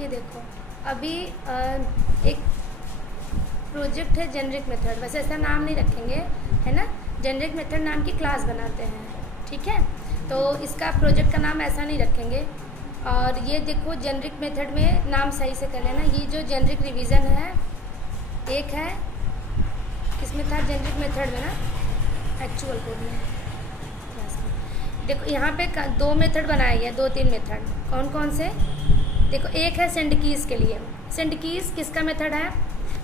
ये देखो अभी एक प्रोजेक्ट है जेनरिक मेथड, वैसे ऐसा नाम नहीं रखेंगे है ना, जेनरिक मेथड नाम की क्लास बनाते हैं, ठीक है। तो इसका प्रोजेक्ट का नाम ऐसा नहीं रखेंगे। और ये देखो जेनरिक मेथड में नाम सही से कर लेना। ये जो जेनरिक रिवीजन है एक है, किसमें था जेनरिक मेथड में ना, एक्चुअल कोड में क्लास में। देखो यहाँ पे 2 मेथड बनाए गए, 2-3 मेथड। कौन कौन से देखो, एक है सेंड कीज़ के लिए। सेंड कीज़ किसका मेथड है,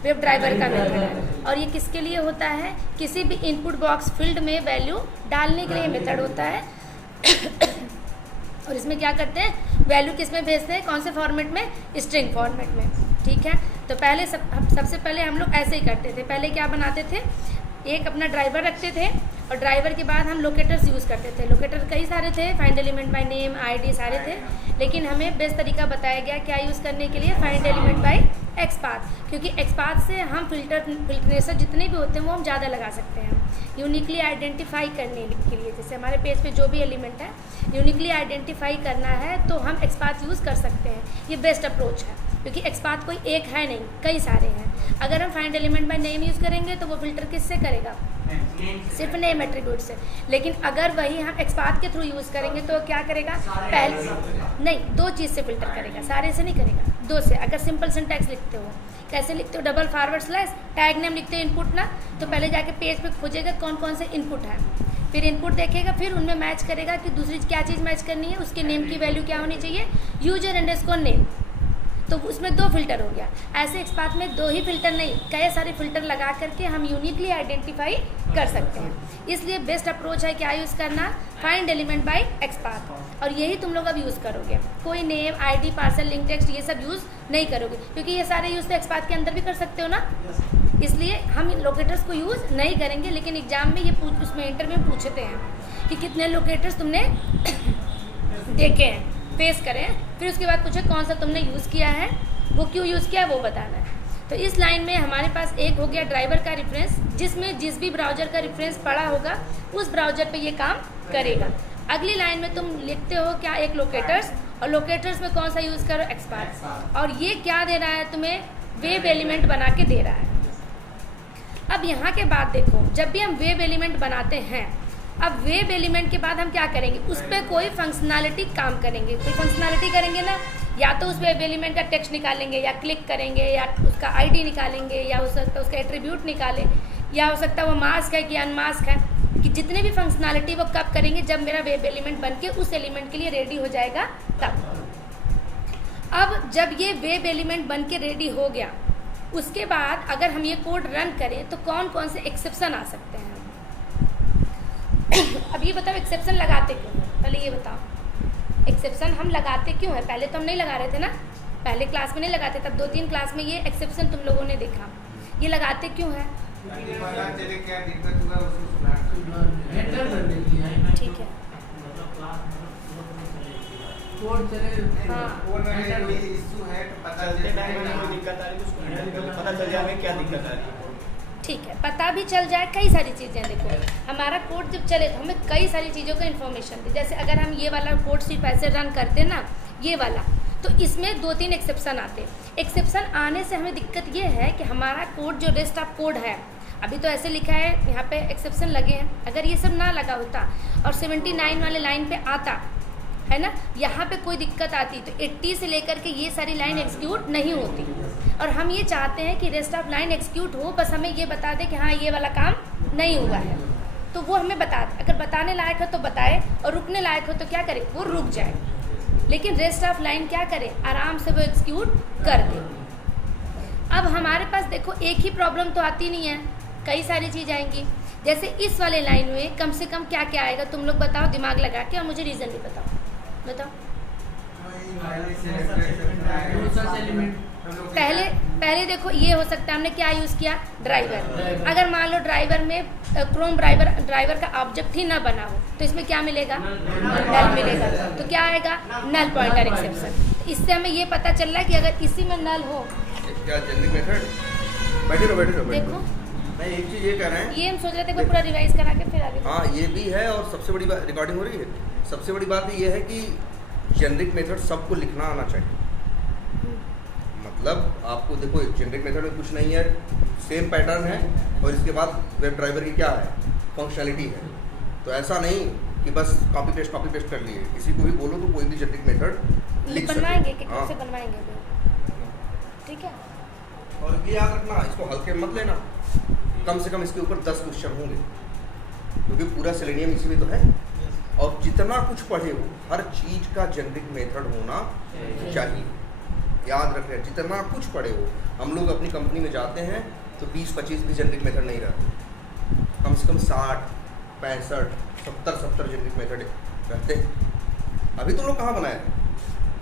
वेब ड्राइवर का मेथड है। और ये किसके लिए होता है, किसी भी इनपुट बॉक्स फील्ड में वैल्यू डालने के लिए मेथड होता है। और इसमें क्या करते हैं, वैल्यू किस में भेजते हैं, कौन से फॉर्मेट में, स्ट्रिंग फॉर्मेट में, ठीक है। तो पहले सबसे पहले हम लोग ऐसे ही करते थे। पहले क्या बनाते थे, एक अपना ड्राइवर रखते थे और ड्राइवर के बाद हम लोकेटर्स यूज़ करते थे। लोकेटर कई सारे थे, find element by name, ID सारे थे, लेकिन हमें बेस्ट तरीका बताया गया क्या यूज़ करने के लिए, फाइंड एलिमेंट बाय एक्सपाथ। क्योंकि एक्सपाथ से हम फिल्ट्रेशन जितने भी होते हैं वो हम ज़्यादा लगा सकते हैं यूनिकली आइडेंटिफाई करने के लिए। जैसे हमारे पेज पे जो भी एलिमेंट है यूनिकली आइडेंटिफाई करना है तो हम एक्सपाथ यूज़ कर सकते हैं। ये बेस्ट अप्रोच है, क्योंकि एक्सपाथ कोई एक है नहीं, कई सारे हैं। अगर हम find element by name use करेंगे तो वो फिल्टर किससे करेगा, सिर्फ नेम एट्रीब्यूट से। लेकिन अगर वही हम एक्सपाथ के थ्रू यूज़ करेंगे तो क्या करेगा, पहले नहीं 2 चीज़ से फिल्टर करेगा, सारे से नहीं करेगा, 2 से। अगर सिंपल सिंटैक्स लिखते हो, कैसे लिखते हो, double forward slash tag name लिखते हो इनपुट ना, तो पहले जाके पेज पे खोजेगा कौन कौन से इनपुट है, फिर इनपुट देखेगा, फिर उनमें मैच करेगा कि दूसरी क्या चीज़ मैच करनी है, उसके नेम की वैल्यू क्या होनी चाहिए, यूजर अंडरस्कोर नेम। तो उसमें 2 फिल्टर हो गया। ऐसे एक्सपाथ में 2 ही फिल्टर नहीं, कई सारे फिल्टर लगा करके हम यूनिकली आइडेंटिफाई कर सकते हैं। इसलिए बेस्ट अप्रोच है क्या यूज़ करना, फाइंड एलिमेंट बाय एक्सपाथ। और यही तुम लोग अब यूज़ करोगे, कोई name, ID, parcel, link text ये सब यूज़ नहीं करोगे, क्योंकि ये सारे यूज़ तो एक्सपाथ के अंदर भी कर सकते हो ना। इसलिए हम इन लोकेटर्स को यूज़ नहीं करेंगे। लेकिन एग्जाम में ये उसमें इंटरव्यू में पूछते हैं कि कितने लोकेटर्स तुमने देखे हैं, फेस करें, फिर उसके बाद पूछे कौन सा तुमने यूज़ किया है, वो क्यों यूज़ किया है वो बताना है। तो इस लाइन में हमारे पास एक हो गया ड्राइवर का रेफरेंस, जिसमें जिस भी ब्राउज़र का रेफरेंस पड़ा होगा उस ब्राउज़र पे ये काम करेगा। अगली लाइन में तुम लिखते हो क्या, एक लोकेटर्स, और लोकेटर्स में कौन सा यूज़ करो, एक्सपाथ। और ये क्या दे रहा है तुम्हें, वेब एलिमेंट बना के दे रहा है। अब यहाँ के बाद देखो, जब भी हम वेब एलिमेंट बनाते हैं, अब वेब एलिमेंट के बाद हम क्या करेंगे, उस पर कोई फंक्शनैलिटी काम करेंगे, कोई फंक्शनैलिटी करेंगे ना, या तो उस वेब एलिमेंट का टेक्स्ट निकालेंगे, या क्लिक करेंगे, या उसका आईडी निकालेंगे, या हो सकता है उसका एट्रीब्यूट निकालें, या हो सकता है वो मास्क है कि अनमास्क है, कि जितने भी फंक्शनैलिटी वो कब करेंगे, जब मेरा वेब एलिमेंट बन के उस एलिमेंट के लिए रेडी हो जाएगा तब। अब जब ये वेब एलिमेंट बन के रेडी हो गया, उसके बाद अगर हम ये कोड रन करें तो कौन कौन से एक्सेप्शन आ सकते हैं। अब ये बताओ एक्सेप्शन लगाते क्यों हैं, पहले ये बताओ एक्सेप्शन हम लगाते क्यों हैं। पहले तो हम नहीं लगा रहे थे ना, पहले क्लास में नहीं लगाते, तब 2-3 क्लास में ये एक्सेप्शन तुम लोगों ने देखा। ये लगाते क्यों हैं, ठीक है, हाँ ठीक है, पता भी चल जाए, कई सारी चीज़ें। देखो हमारा कोड जब चले तो हमें कई सारी चीज़ों का इन्फॉर्मेशन दी। जैसे अगर हम ये वाला कोड सिर्फ ऐसे रन करते ना, ये वाला, तो इसमें 2-3 एक्सेप्शन आते। एक्सेप्शन आने से हमें दिक्कत ये है कि हमारा कोड जो रेस्ट ऑफ कोड है, अभी तो ऐसे लिखा है, यहाँ पे एक्सेप्शन लगे हैं, अगर ये सब ना लगा होता और 79 वाले लाइन पे आता है ना, यहाँ पे कोई दिक्कत आती तो 80 से लेकर के ये सारी लाइन एग्जीक्यूट नहीं होती। और हम ये चाहते हैं कि रेस्ट ऑफ लाइन एग्जीक्यूट हो, बस हमें ये बता दे कि हाँ ये वाला काम नहीं हुआ है, तो वो हमें बता दे। अगर बताने लायक हो तो बताए, और रुकने लायक हो तो क्या करे, वो रुक जाए। लेकिन रेस्ट ऑफ लाइन क्या करे, आराम से वो एग्जीक्यूट कर दे। अब हमारे पास देखो एक ही प्रॉब्लम तो आती नहीं है, कई सारी चीज़ आएंगी। जैसे इस वाले लाइन में कम से कम क्या क्या आएगा, तुम लोग बताओ दिमाग लगा के, और मुझे रीज़न भी बताओ। पहले देखो ये हो सकता है, हमने क्या यूज़ किया, ड्राइवर। अगर मान लो ड्राइवर में क्रोम ड्राइवर का ऑब्जेक्ट ही ना बना हो तो इसमें क्या मिलेगा, नल मिलेगा। तो क्या आएगा, नल पॉइंटर एक्सेप्शन। इससे हमें ये पता चल रहा है कि अगर इसी में नल हो, क्या जेनरिक मेथड, बैठे रहो देखो मैं एक चीज़ ये कह रहे हैं, ये हम सोच रहे थे कि पूरा रिवाइज करा के फिर आगे। हाँ ये भी है, और सबसे बड़ी बात, रिकॉर्डिंग हो रही है, सबसे बड़ी बात ये है कि जेनरिक मेथड सबको लिखना आना चाहिए। मतलब आपको देखो जेनरिक मेथड में कुछ नहीं है, सेम पैटर्न है और इसके बाद वेब ड्राइवर की क्या है फंक्शनैलिटी है। तो ऐसा नहीं कि बस कॉपी पेस्ट कर लिए, किसी को भी बोलो तो कोई भी जेनरिक मेथड लिख बनवाएंगे कि सके। कैसे बनवाएंगे भी, ठीक है। और ये याद रखना, इसको हल्के मत लेना, कम से कम इसके ऊपर 10 क्वेश्चन होंगे क्योंकि पूरा सेलेनियम इसी में तो है। और जितना कुछ पढ़े हो हर चीज का जेनरिक मेथड होना चाहिए, याद रखना। जितना कुछ पढ़े हो, हम लोग अपनी कंपनी में जाते हैं तो 20-25 भी जेनरिक मेथड नहीं रहते, कम से कम 60, 65, 70 जेनरिक मेथड रहते हैं। अभी तुम लोग कहाँ बनाए?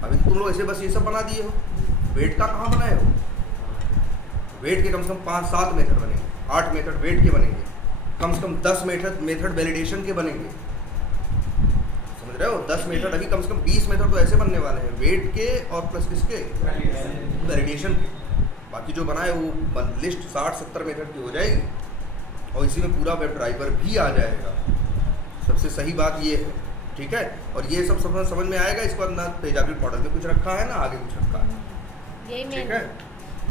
अभी तुम लोग ऐसे बस ये सब बना दिए हो। वेट का कहाँ बनाए हो? वेट के कम से कम 5-7 मेथड बनेंगे, 8 मेथड वेट के बनेंगे, कम से कम 10 मेथड वैलिडेशन के बनेंगे, समझ रहे हो? 10 मेथड, अभी कम से कम 20 मेथड तो ऐसे बनने वाले हैं वेट के और प्लस किसके, वैलिडेशन के। बाकी जो बनाए वो लिस्ट 60-70 मेथड की हो जाएगी और इसी में पूरा वेब ड्राइवर भी आ जाएगा। सबसे सही बात ये है, ठीक है। और ये सब समझ में आएगा। इसके बाद ना पेजाबिलिटी मॉडल में कुछ रखा है ना आगे कुछ रखा है, यही ठीक है।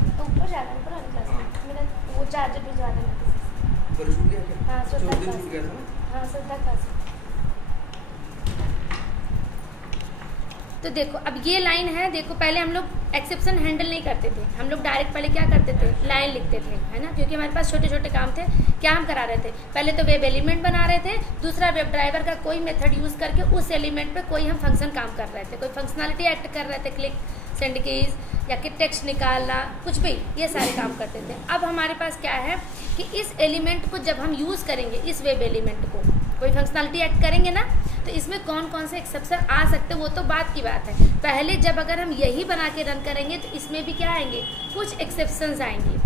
ऊपर जाना है, ऊपर वाली क्लास में मेरा वो चार्जर भिजवा देना किसी से। ऊपर छूट गया क्या? हाँ, श्रद्धा उस दिन क्लास। छूट गया था ना। हाँ, श्रद्धा क्लास। तो देखो अब ये लाइन है, देखो पहले हम लोग एक्सेप्शन हैंडल नहीं करते थे, हम लोग डायरेक्ट पहले क्या करते थे, लाइन लिखते थे, है ना, क्योंकि हमारे पास छोटे छोटे काम थे। क्या हम करा रहे थे, पहले तो वेब एलिमेंट बना रहे थे, दूसरा वेब ड्राइवर का कोई मेथड यूज़ करके उस एलिमेंट पे कोई हम फंक्शन काम कर रहे थे, कोई फंक्शनलिटी एक्ट कर रहे थे, क्लिक, सेंड कीज या कि टेक्स्ट निकालना, कुछ भी, ये सारे काम करते थे। अब हमारे पास क्या है कि इस एलिमेंट को जब हम यूज़ करेंगे, इस वेब एलिमेंट को कोई फंक्शनलिटी एक्ट करेंगे ना, तो इसमें कौन कौन से एक्सेप्शन आ सकते हैं वो तो बात की बात है। पहले जब अगर हम यही बना के रन करेंगे तो इसमें भी क्या आएंगे, कुछ एक्सेप्शंस आएंगे।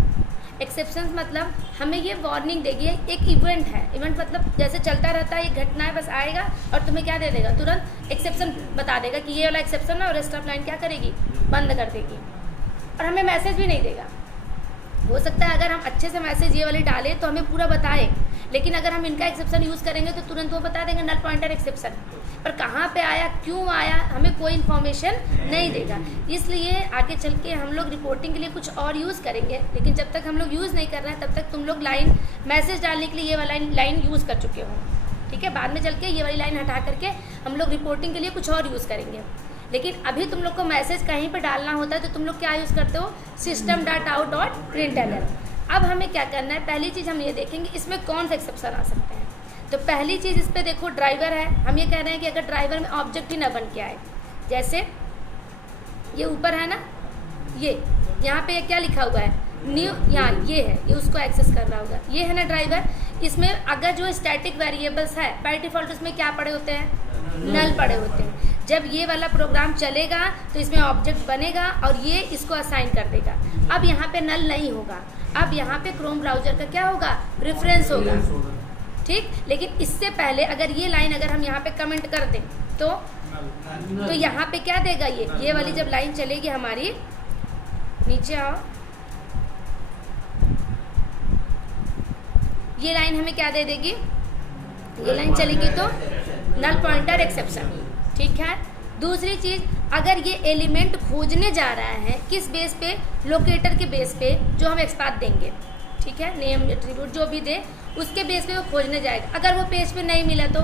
एक्सेप्शंस मतलब हमें ये वार्निंग देगी, एक इवेंट है, इवेंट मतलब जैसे चलता रहता है, एक घटना है, बस आएगा और तुम्हें क्या दे देगा, तुरंत एक्सेप्शन बता देगा कि ये वाला एक्सेप्शन है, और रेस्ट ऑफ लाइन क्या करेगी, बंद कर देगी, और हमें मैसेज भी नहीं देगा। हो सकता है अगर हम अच्छे से मैसेज ये वाली डालें तो हमें पूरा बताए, लेकिन अगर हम इनका एक्सेप्शन यूज़ करेंगे तो तुरंत वो बता देंगे नल पॉइंटर एक्सेप्शन, पर कहाँ पे आया, क्यों आया, हमें कोई इन्फॉर्मेशन नहीं देगा। इसलिए आगे चल के हम लोग रिपोर्टिंग के लिए कुछ और यूज़ करेंगे, लेकिन जब तक हम लोग यूज़ नहीं कर रहे हैं तब तक तुम लोग लाइन मैसेज डालने के लिए ये वाला लाइन यूज़ कर चुके हो, ठीक है। बाद में चल के ये वाली लाइन हटा करके हम लोग रिपोर्टिंग के लिए कुछ और यूज़ करेंगे, लेकिन अभी तुम लोग को मैसेज कहीं पर डालना होता है तो तुम लोग क्या यूज़ करते हो, system.out.println। अब हमें क्या करना है, पहली चीज़ हम ये देखेंगे इसमें कौन से एक्सेप्शन आ सकते हैं। तो पहली चीज़ इस पर देखो, ड्राइवर है, हम ये कह रहे हैं कि अगर ड्राइवर में ऑब्जेक्ट ही ना बन के आए, जैसे ये ऊपर है ना, ये यहाँ पे क्या लिखा हुआ है, न्यू, यहाँ ये है, ये उसको एक्सेस कर रहा होगा, ये है ना ड्राइवर। इसमें अगर जो स्टैटिक वेरिएबल्स है बाय डिफ़ॉल्ट उसमें क्या पड़े होते हैं, नल पड़े होते हैं। जब ये वाला प्रोग्राम चलेगा तो इसमें ऑब्जेक्ट बनेगा और ये इसको असाइन कर देगा। अब यहाँ पे नल नहीं होगा, अब यहाँ पे क्रोम ब्राउज़र का क्या होगा, रेफरेंस होगा, ठीक। लेकिन इससे पहले अगर ये लाइन अगर हम यहाँ पे कमेंट कर दें तो यहाँ पे क्या देगा, ये वाली जब लाइन चलेगी हमारी, नीचे आओ, ये लाइन हमें क्या दे देगी, ये लाइन चलेगी तो नल पॉइंटर एक्सेप्शन, ठीक है। दूसरी चीज़, अगर ये एलिमेंट खोजने जा रहा है किस बेस पे, लोकेटर के बेस पे जो हम एक्सपाथ देंगे, ठीक है, नेम एट्रीब्यूट जो भी दे उसके बेस पे वो खोजने जाएगा। अगर वो पेज पे नहीं मिला तो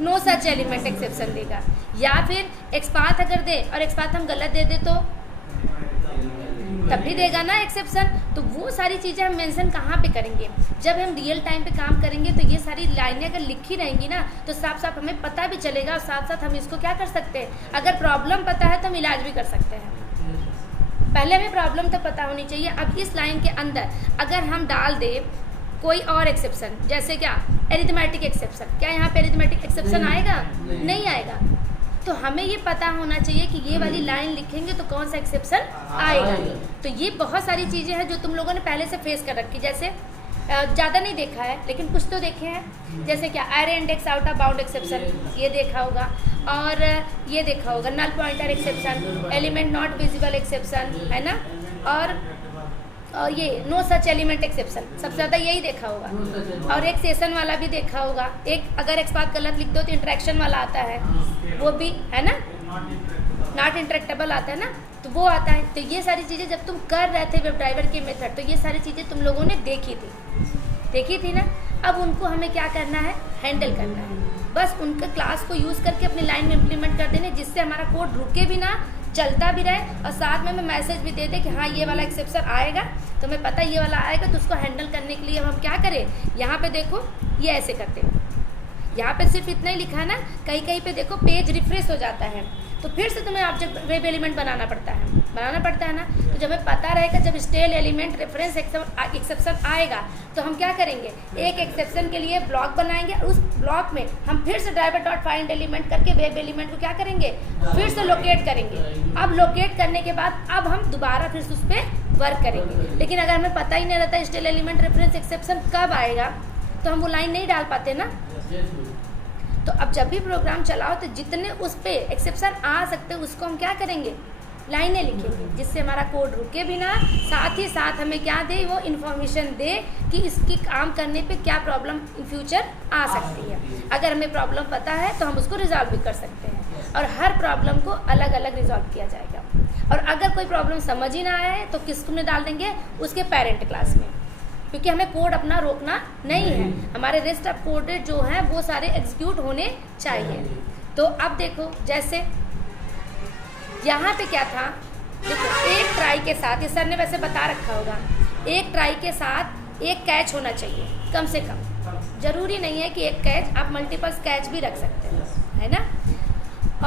नो सच एलिमेंट एक्सेप्शन देगा, या फिर एक्सपाथ अगर दे और एक्सपाथ हम गलत दे दे तो तब भी देगा ना एक्सेप्शन। तो वो सारी चीज़ें हम मेंशन कहाँ पे करेंगे, जब हम रियल टाइम पे काम करेंगे तो ये सारी लाइनें अगर लिखी रहेंगी ना तो साफ साफ हमें पता भी चलेगा, और साथ साथ हम इसको क्या कर सकते हैं, अगर प्रॉब्लम पता है तो हम इलाज भी कर सकते हैं। पहले हमें प्रॉब्लम तो पता होनी चाहिए। अब इस लाइन के अंदर अगर हम डाल दे कोई और एक्सेप्शन, जैसे क्या, एरिथमेटिक एक्सेप्शन, क्या यहाँ पे एरिथमेटिक एक्सेप्शन आएगा, नहीं आएगा। तो हमें ये पता होना चाहिए कि ये वाली लाइन लिखेंगे तो कौन सा एक्सेप्शन आएगा। तो ये बहुत सारी चीज़ें हैं जो तुम लोगों ने पहले से फेस कर रखी, जैसे ज़्यादा नहीं देखा है लेकिन कुछ तो देखे हैं, जैसे क्या, array index out of bound exception, ये देखा होगा, और ये देखा होगा null pointer exception, element not visible exception, है ना, और ये नो सच एलिमेंट एक्सेप्शन, सबसे ज़्यादा यही देखा होगा। और एक सेशन वाला भी देखा होगा, एक अगर एक्सपाथ गलत लिख दो तो इंटरेक्शन वाला आता है, वो भी है ना, नॉट इंटरेक्टेबल आता है ना, तो तो वो आता है। तो ये सारी चीज़ें जब तुम कर रहे थे वेब ड्राइवर के मेथड, तो ये सारी चीज़ें तुम लोगों ने देखी थी ना। अब उनको हमें क्या करना है, हैंडल करना है। बस उनका क्लास को यूज़ करके अपनी लाइन में इम्प्लीमेंट कर देने, जिससे हमारा कोड रुके भी ना, चलता भी रहे, और साथ में मैसेज भी दे दे कि हाँ ये वाला एक्सेप्शन आएगा, तो हमें पता है ये वाला आएगा। तो उसको हैंडल करने के लिए हम क्या करें, यहाँ पे देखो ये ऐसे करते हैं, यहाँ पे सिर्फ इतना ही लिखा है ना, कहीं कहीं पे देखो पेज रिफ्रेश हो जाता है, तो फिर से तुम्हें ऑब्जेक्ट वेब एलिमेंट बनाना पड़ता है ना। तो जब हमें पता रहेगा जब स्टेल एलिमेंट रेफरेंस एक्सेप्शन आएगा तो हम क्या करेंगे, एक एक्सेप्शन के लिए ब्लॉक बनाएंगे, और उस ब्लॉक में हम फिर से ड्राइवर डॉट फाइंड एलिमेंट करके वेब एलिमेंट को क्या करेंगे, फिर से लोकेट करेंगे। अब लोकेट करने के बाद अब हम दोबारा फिर से उस पर वर्क करेंगे। लेकिन अगर हमें पता ही नहीं रहता स्टेल एलिमेंट रेफरेंस एक्सेप्शन कब आएगा, तो हम वो लाइन नहीं डाल पाते ना। तो अब जब भी प्रोग्राम चलाओ तो जितने उस पर एक्सेप्शन आ सकते उसको हम क्या करेंगे, लाइनें लिखेंगे, जिससे हमारा कोड रुके भी ना, साथ ही साथ हमें क्या दे, वो इन्फॉर्मेशन दे कि इसकी काम करने पे क्या प्रॉब्लम इन फ्यूचर आ सकती है। अगर हमें प्रॉब्लम पता है तो हम उसको रिजॉल्व भी कर सकते हैं, और हर प्रॉब्लम को अलग अलग रिजॉल्व किया जाएगा। और अगर कोई प्रॉब्लम समझ ही ना आए तो किसको में डाल देंगे, उसके पेरेंट क्लास में, क्योंकि हमें कोड अपना रोकना नहीं है। हमारे रेस्ट ऑफ कोड जो है वो सारे एग्जीक्यूट होने चाहिए। तो अब देखो, जैसे यहाँ पे क्या था, देखो एक ट्राई के साथ, ये सर ने वैसे बता रखा होगा, एक ट्राई के साथ एक कैच होना चाहिए कम से कम। जरूरी नहीं है कि एक कैच, आप मल्टीपल कैच भी रख सकते हो, है ना।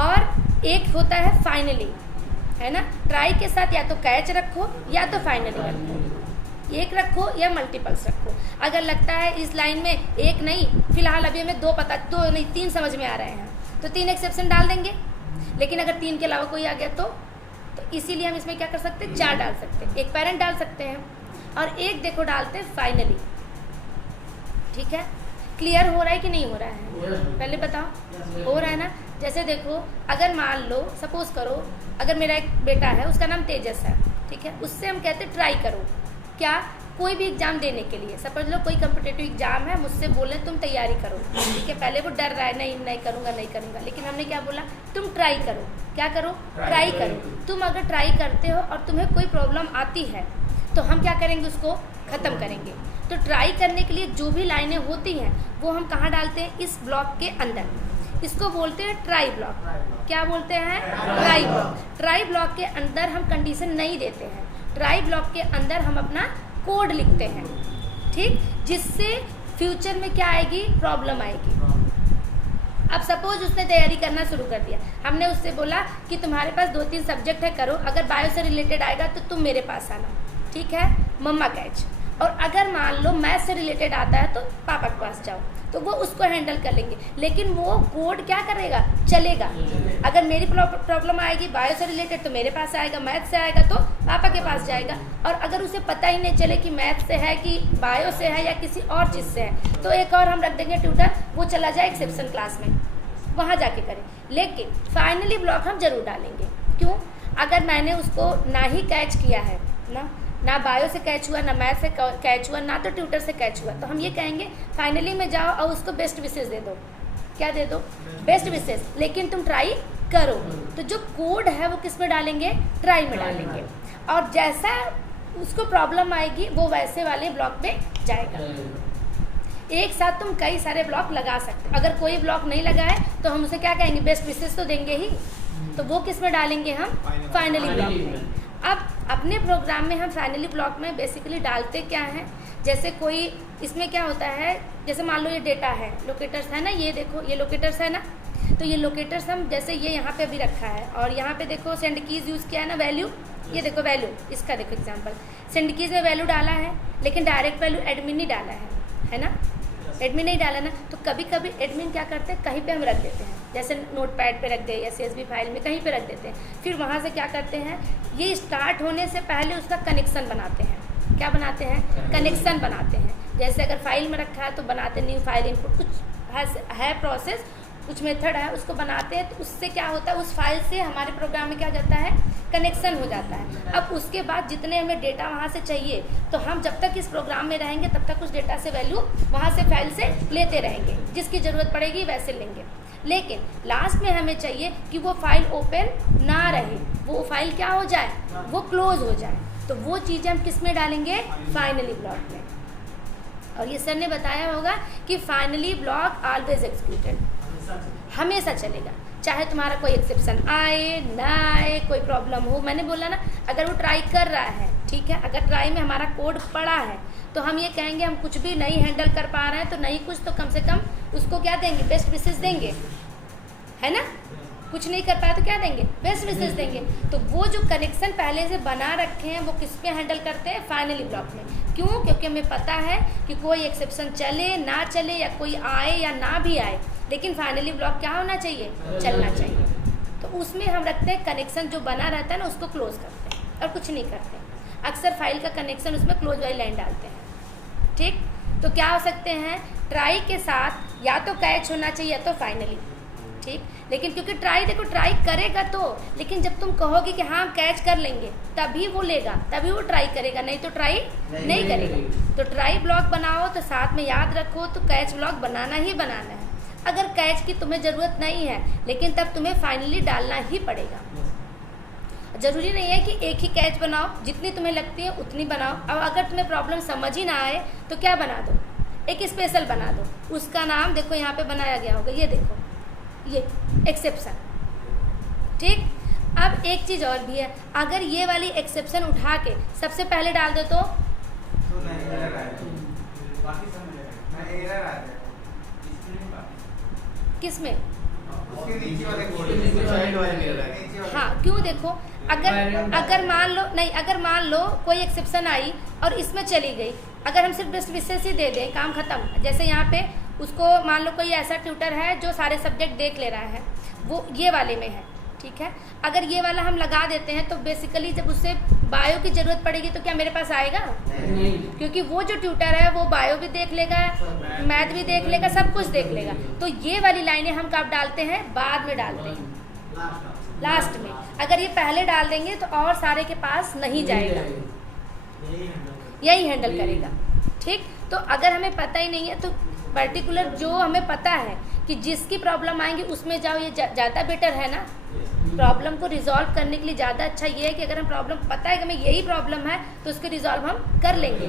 और एक होता है फाइनली, है ना। ट्राई के साथ या तो कैच रखो या तो फाइनली रखो, एक रखो या मल्टीपल्स रखो। अगर लगता है इस लाइन में एक नहीं, फिलहाल अभी हमें दो नहीं 3 समझ में आ रहे हैं, तो 3 एक्सेप्शन डाल देंगे। लेकिन अगर 3 के अलावा कोई आ गया तो इसीलिए हम इसमें क्या कर सकते हैं, 4 डाल सकते हैं। एक पेरेंट डाल सकते हैं और एक देखो डालते हैं फाइनली। ठीक है, क्लियर हो रहा है कि नहीं हो रहा है, पहले बताओ। हो रहा है ना। जैसे देखो, अगर मान लो सपोज करो, अगर मेरा एक बेटा है, उसका नाम तेजस है, ठीक है, उससे हम कहते हैं ट्राई करो, क्या, कोई भी एग्जाम देने के लिए। सपोज लो कोई कम्पिटेटिव एग्जाम है, मुझसे बोले तुम तैयारी करो, ठीक है। पहले वो डर रहा है, नहीं करूँगा, लेकिन हमने क्या बोला, तुम ट्राई करो। क्या करो, ट्राई करो। तुम अगर ट्राई करते हो और तुम्हें कोई प्रॉब्लम आती है तो हम क्या करेंगे, उसको ख़त्म करेंगे। तो ट्राई करने के लिए जो भी लाइनें होती हैं वो हम कहाँ डालते हैं, इस ब्लॉक के अंदर। इसको बोलते हैं ट्राई ब्लॉक। क्या बोलते हैं, ट्राई ब्लॉक। ट्राई ब्लॉक के अंदर हम कंडीशन नहीं देते हैं, ट्राई ब्लॉक के अंदर हम अपना कोड लिखते हैं, ठीक, जिससे फ्यूचर में क्या आएगी, प्रॉब्लम आएगी। अब सपोज उसने तैयारी करना शुरू कर दिया, हमने उससे बोला कि तुम्हारे पास 2-3 सब्जेक्ट है, करो, अगर बायो से रिलेटेड आएगा तो तुम मेरे पास आना, ठीक है, मम्मा कैच। और अगर मान लो मैथ से रिलेटेड आता है तो पापा के पास जाओ, तो वो उसको हैंडल कर लेंगे। लेकिन वो कोड क्या करेगा, चलेगा। अगर मेरी प्रॉब्लम आएगी बायो से रिलेटेड तो मेरे पास आएगा, मैथ से आएगा तो पापा के पास जाएगा। और अगर उसे पता ही नहीं चले कि मैथ से है कि बायो से है या किसी और चीज़ से है, तो एक और हम रख देंगे ट्यूटर, वो चला जाए एक्सेप्शन क्लास में, वहाँ जाके करें। लेकिन फाइनली ब्लॉक हम जरूर डालेंगे। क्यों, अगर मैंने उसको ना ही कैच किया है, ना बायो से कैच हुआ, ना मैथ से कैच हुआ, ना तो ट्यूटर से कैच हुआ, तो हम ये कहेंगे फाइनली में जाओ और उसको बेस्ट विशेष दे दो। क्या दे दो, बेस्ट विशेष। लेकिन तुम ट्राई करो। तो जो कोड है वो किस में डालेंगे, ट्राई में डालेंगे। और जैसा उसको प्रॉब्लम आएगी वो वैसे वाले ब्लॉक पे जाएगा। एक साथ तुम कई सारे ब्लॉक लगा सकते। अगर कोई ब्लॉक नहीं लगा है तो हम उसे क्या कहेंगे, बेस्ट विशेष तो देंगे ही, तो वो किस में डालेंगे, हम फाइनली ब्लॉक में। अब अपने प्रोग्राम में हम फाइनली ब्लॉक में बेसिकली डालते क्या हैं, जैसे कोई इसमें क्या होता है, जैसे मान लो ये डेटा है, लोकेटर्स है ना, ये देखो ये लोकेटर्स है ना, तो ये लोकेटर्स हम जैसे ये यहाँ पे भी रखा है, और यहाँ पे देखो सेंड कीज यूज़ किया है ना, वैल्यू, ये देखो वैल्यू, इसका देखो एग्जांपल, सेंड कीज में वैल्यू डाला है, लेकिन डायरेक्ट वैल्यू एडमिन नहीं डाला है ना, एडमिन नहीं डाला ना। तो कभी कभी एडमिन क्या करते हैं, कहीं पे हम रख देते हैं, जैसे नोटपैड पे रख दे या CSV फाइल में कहीं पे रख देते हैं। फिर वहाँ से क्या करते हैं, ये स्टार्ट होने से पहले उसका कनेक्शन बनाते हैं। क्या बनाते हैं, कनेक्शन बनाते हैं। जैसे अगर फाइल में रखा है तो बनाते न्यू फाइल इनपुट, कुछ है प्रोसेस, कुछ मेथड है, उसको बनाते हैं। तो उससे क्या होता है, उस फाइल से हमारे प्रोग्राम में क्या जाता है, कनेक्शन हो जाता है। अब उसके बाद जितने हमें डेटा वहाँ से चाहिए, तो हम जब तक इस प्रोग्राम में रहेंगे तब तक उस डेटा से वैल्यू वहाँ से फाइल से लेते रहेंगे, जिसकी ज़रूरत पड़ेगी वैसे लेंगे। लेकिन लास्ट में हमें चाहिए कि वो फाइल ओपन ना रहे, वो फाइल क्या हो जाए, वो क्लोज हो जाए। तो वो चीज़ें हम किस में डालेंगे, फाइनली ब्लॉक में। और ये सर ने बताया होगा कि फाइनली ब्लॉक ऑलवेज एग्जीक्यूटेड, हमेशा चलेगा, चाहे तुम्हारा कोई एक्सेप्शन आए ना आए, कोई प्रॉब्लम हो। मैंने बोला ना, अगर वो ट्राई कर रहा है, ठीक है, अगर ट्राई में हमारा कोड पड़ा है तो हम ये कहेंगे हम कुछ भी नहीं हैंडल कर पा रहे हैं, तो नहीं कुछ तो कम से कम उसको क्या देंगे, बेस्ट विशेस देंगे, है ना। कुछ नहीं कर पाया तो क्या देंगे, बेस्ट विशेस देंगे। तो वो जो कनेक्शन पहले से बना रखे हैं वो किस पे हैंडल करते हैं, फाइनली ब्लॉक में। क्यों, क्योंकि हमें पता है कि कोई एक्सेप्शन चले ना चले या कोई आए या ना भी आए, लेकिन फाइनली ब्लॉक क्या होना चाहिए, चलना चाहिए। तो उसमें हम रखते हैं कनेक्शन जो बना रहता है ना, उसको क्लोज करते हैं और कुछ नहीं करते। अक्सर फाइल का कनेक्शन उसमें क्लोज वाली लाइन डालते हैं, ठीक। तो क्या हो सकते हैं, ट्राई के साथ या तो कैच होना चाहिए या तो फाइनली, ठीक। लेकिन क्योंकि ट्राई, देखो ट्राई करेगा तो, लेकिन जब तुम कहोगे कि हाँ कैच कर लेंगे तभी वो लेगा, तभी वो ट्राई करेगा, नहीं तो ट्राई नहीं करेगा। तो ट्राई ब्लॉक बनाओ तो साथ में याद रखो तो कैच ब्लॉक बनाना ही बनाना है। अगर कैच की तुम्हें ज़रूरत नहीं है, लेकिन तब तुम्हें फाइनली डालना ही पड़ेगा। ज़रूरी नहीं है कि एक ही कैच बनाओ, जितनी तुम्हें लगती है उतनी बनाओ। अब अगर तुम्हें प्रॉब्लम समझ ही ना आए तो क्या बना दो, एक स्पेशल बना दो, उसका नाम देखो यहाँ पे बनाया गया होगा, ये देखो, ये एक्सेप्शन, ठीक। अब एक चीज़ और भी है, अगर ये वाली एक्सेप्शन उठा के सबसे पहले डाल दो तो किस में, हाँ क्यों, देखो अगर मान लो नहीं, अगर मान लो कोई एक्सेप्शन आई और इसमें चली गई, अगर हम सिर्फ बेस्ट विशेस ही दे दें, काम खत्म। जैसे यहाँ पे उसको मान लो कोई ऐसा ट्यूटर है जो सारे सब्जेक्ट देख ले रहा है, वो ये वाले में है, ठीक है। अगर ये वाला हम लगा देते हैं तो बेसिकली जब उससे बायो की ज़रूरत पड़ेगी तो क्या मेरे पास आएगा, नहीं, क्योंकि वो जो ट्यूटर है वो बायो भी देख लेगा, मैथ भी देख लेगा, सब कुछ देख लेगा। तो ये वाली लाइनें हम कब डालते हैं, बाद में डालते हैं, लास्ट में। अगर ये पहले डाल देंगे तो और सारे के पास नहीं जाएगा, यही हैंडल करेगा, ठीक। तो अगर हमें पता ही नहीं है तो पर्टिकुलर जो हमें पता है कि जिसकी प्रॉब्लम आएंगी उसमें जाओ, ये ज़्यादा बेटर है ना। प्रॉब्लम को रिजॉल्व करने के लिए ज़्यादा अच्छा ये है कि अगर हम प्रॉब्लम पता है कि हमें यही प्रॉब्लम है तो उसको रिजॉल्व हम कर लेंगे।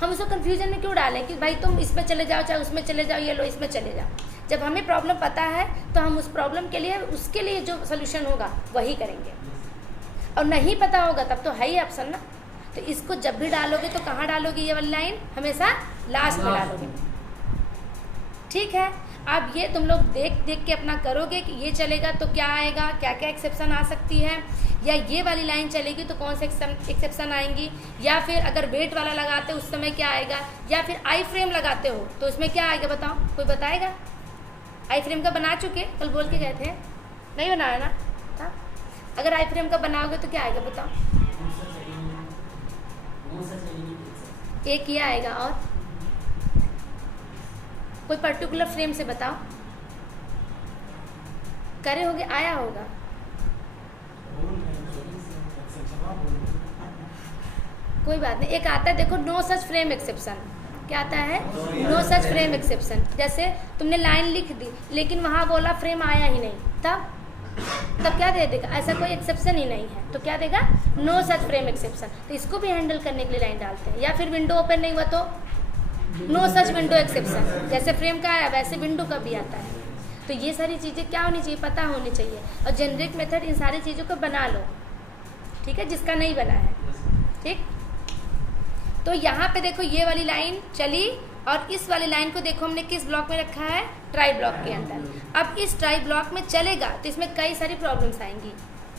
हम उसको कन्फ्यूजन में क्यों डालें कि भाई तुम इसमें चले जाओ, चाहे उसमें चले जाओ, ये लो इसमें चले जाओ। जब हमें प्रॉब्लम पता है तो हम उस प्रॉब्लम के लिए, उसके लिए जो सोल्यूशन होगा वही करेंगे। और नहीं पता होगा तब तो है ही ऑप्शन ना। तो इसको जब भी डालोगे तो कहाँ डालोगे, ये वाली लाइन हमेशा लास्ट में डालोगे, ठीक है। अब ये तुम लोग देख देख के अपना करोगे कि ये चलेगा तो क्या आएगा, क्या क्या एक्सेप्शन आ सकती है, या ये वाली लाइन चलेगी तो कौन से एक्सेप्शन आएंगी, या फिर अगर वेट वाला लगाते हो उस समय क्या आएगा, या फिर आई फ्रेम लगाते हो तो उसमें क्या आएगा, बताओ, कोई बताएगा। आई फ्रेम का बना चुके, कल बोल के गए थे, नहीं बनाया ना था। अगर आई फ्रेम का बनाओगे तो क्या आएगा बताओ, एक ये आएगा। और कोई पर्टिकुलर फ्रेम से बताओ, करे होगे, आया होगा। कोई बात नहीं, एक आता है देखो, नो सच फ्रेम एक्सेप्शन। क्या आता है, नो सच फ्रेम एक्सेप्शन। जैसे तुमने लाइन लिख दी लेकिन वहाँ बोला फ्रेम आया ही नहीं, तब क्या दे देगा, ऐसा कोई एक्सेप्शन ही नहीं है तो क्या देगा, नो सच फ्रेम एक्सेप्शन। तो इसको भी हैंडल करने के लिए लाइन डालते हैं। या फिर विंडो ओपन नहीं हुआ तो नो सच विंडो एक्सेप्शन। जैसे फ्रेम का आया वैसे विंडो का भी आता है। तो ये सारी चीज़ें क्या होनी चाहिए, पता होनी चाहिए। और जेनरिक मेथड इन सारी चीज़ों को बना लो, ठीक है, जिसका नहीं बना है, ठीक। तो यहाँ पे देखो ये वाली लाइन चली और इस वाली लाइन को देखो हमने किस ब्लॉक में रखा है, ट्राई ब्लॉक के अंदर। अब इस ट्राई ब्लॉक में चलेगा तो इसमें कई सारी प्रॉब्लम्स आएंगी,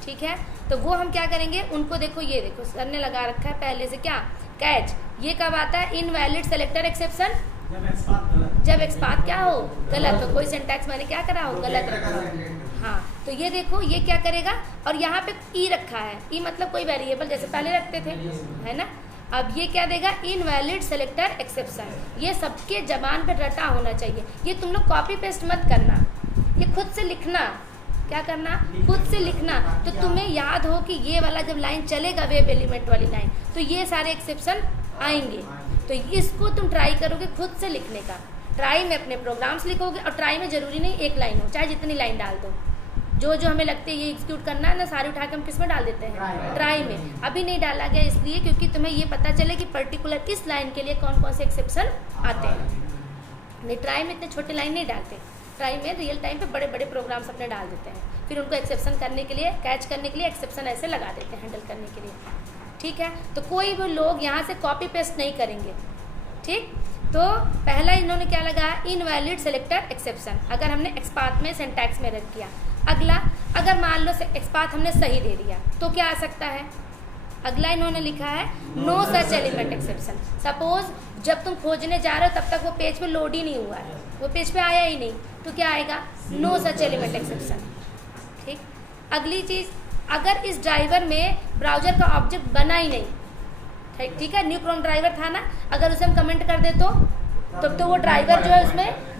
ठीक है। तो वो हम क्या करेंगे, उनको देखो, ये देखो सर ने लगा रखा है पहले से क्या, कैच। ये कब आता है, इनवैलिड सेलेक्टर एक्सेप्शन, जब एक्सपाथ क्या हो, गलत हो, कोई सिंटैक्स मैंने क्या करा हो, गलत रखा हो। हाँ, तो ये देखो ये क्या करेगा, और यहाँ पे ई रखा है, ई मतलब कोई वेरिएबल जैसे पहले रखते थे, है ना। अब ये क्या देगा, इनवैलिड सेलेक्टर एक्सेप्शन। ये सबके जबान पे रटा होना चाहिए। ये तुम लोग कॉपी पेस्ट मत करना, ये खुद से लिखना। क्या करना, खुद से लिखना। तो तुम्हें याद हो कि ये वाला जब लाइन चलेगा, वेब एलिमेंट वाली लाइन, तो ये सारे एक्सेप्शन आएंगे। तो इसको तुम ट्राई करोगे खुद से लिखने का, ट्राई में अपने प्रोग्राम्स लिखोगे, और ट्राई में ज़रूरी नहीं एक लाइन हो, चाहे जितनी लाइन डाल दो, जो जो हमें लगते है ये एग्जीक्यूट करना है ना, सारे उठा के हम किस में डाल देते हैं, ट्राई में। अभी नहीं डाला गया इसलिए क्योंकि तुम्हें ये पता चले कि पर्टिकुलर इस लाइन के लिए कौन कौन से एक्सेप्शन आते हैं। नहीं, ट्राई में इतने छोटे लाइन नहीं डालते, ट्राई में रियल टाइम पे बड़े बड़े प्रोग्राम्स अपने डाल देते हैं, फिर उनको एक्सेप्शन करने के लिए, कैच करने के लिए एक्सेप्शन ऐसे लगा देते हैं हैंडल करने के लिए। ठीक है, तो कोई भी लोग यहाँ से कॉपी पेस्ट नहीं करेंगे। ठीक, तो पहला इन्होंने क्या लगाया, इनवैलिड सेलेक्टर एक्सेप्शन, अगर हमने एक्सपाथ में सिंटैक्स में रख किया। अगला, अगर मान लो एक्सपाथ हमने सही दे दिया तो क्या आ सकता है, अगला इन्होंने लिखा है no such element exception. Suppose जब तुम खोजने जा रहे हो तब तक वो पेज पे लोड ही नहीं हुआ है, वो पेज पे आया ही नहीं, तो क्या आएगा, नो सच एलिमेंट एक्सेप्शन। ठीक, अगली चीज़, अगर इस ड्राइवर में ब्राउजर का ऑब्जेक्ट बना ही नहीं, ठीक है, न्यू क्रोम ड्राइवर था ना, अगर उसे हम कमेंट कर दे तो वो ड्राइवर जो है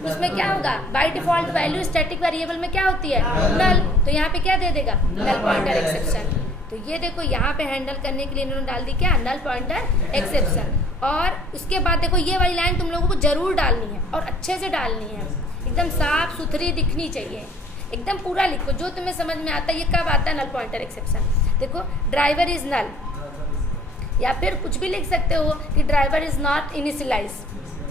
उसमें क्या होगा, by default value static variable में क्या होती है, नल, तो यहाँ पे क्या दे देगा, नल पॉइंटर एक्सेप्शन। तो ये देखो यहाँ पे हैंडल करने के लिए इन्होंने डाल दी क्या, नल पॉइंटर एक्सेप्शन। और उसके बाद देखो ये वाली लाइन तुम लोगों को जरूर डालनी है और अच्छे से डालनी है, एकदम साफ सुथरी दिखनी चाहिए, एकदम पूरा लिखो जो तुम्हें समझ में आता है। ये कब आता है नल पॉइंटर एक्सेप्शन, देखो ड्राइवर इज नल, या फिर कुछ भी लिख सकते हो कि ड्राइवर इज नॉट इनिशियलाइज,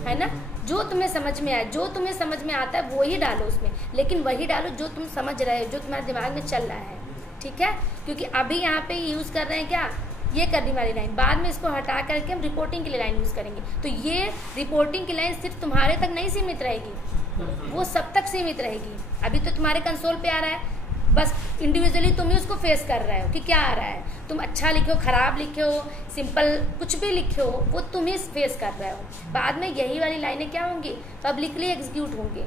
है ना, जो तुम्हें समझ में आए, जो तुम्हें समझ में आता है वो ही डालो उसमें, लेकिन वही डालो जो तुम समझ रहे हो, जो तुम्हारे दिमाग में चल रहा है। ठीक है, क्योंकि अभी यहाँ पे यूज़ कर रहे हैं क्या, ये करने वाली लाइन, बाद में इसको हटा करके हम रिपोर्टिंग के लिए लाइन यूज़ करेंगे। तो ये रिपोर्टिंग की लाइन सिर्फ तुम्हारे तक नहीं सीमित रहेगी, वो सब तक सीमित रहेगी। अभी तो तुम्हारे कंसोल पे आ रहा है, बस इंडिविजुअली तुम ही उसको फेस कर रहे हो कि क्या आ रहा है, तुम अच्छा लिखे हो, ख़राब लिखे हो, सिंपल कुछ भी लिखे हो, वो तुम ही फेस कर रहे हो। बाद में यही वाली लाइनें क्या होंगी, पब्लिकली एग्जीक्यूट होंगी,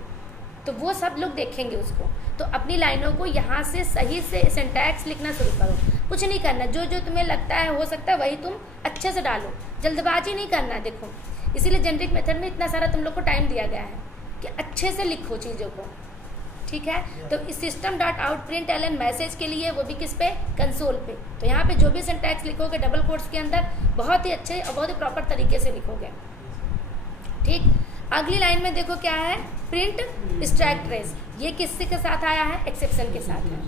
तो वो सब लोग देखेंगे उसको। तो अपनी लाइनों को यहाँ से सही से सिंटैक्स लिखना शुरू करो, कुछ नहीं करना, जो जो तुम्हें लगता है हो सकता है वही तुम अच्छे से डालो, जल्दबाजी नहीं करना। देखो इसीलिए जेनरिक मेथड में इतना सारा तुम लोग को टाइम दिया गया है कि अच्छे से लिखो चीज़ों को। ठीक है, तो इस system dot out print ln message के लिए, वो भी किस पे, कंसोल पे। तो यहाँ पे जो भी सिंटैक्स लिखोगे डबल कोट्स के अंदर बहुत ही अच्छे और बहुत ही प्रॉपर तरीके से लिखोगे। ठीक, अगली लाइन में देखो क्या है, प्रिंट स्टैक ट्रेस, ये किससे के साथ आया है, एक्सेप्शन के साथ है।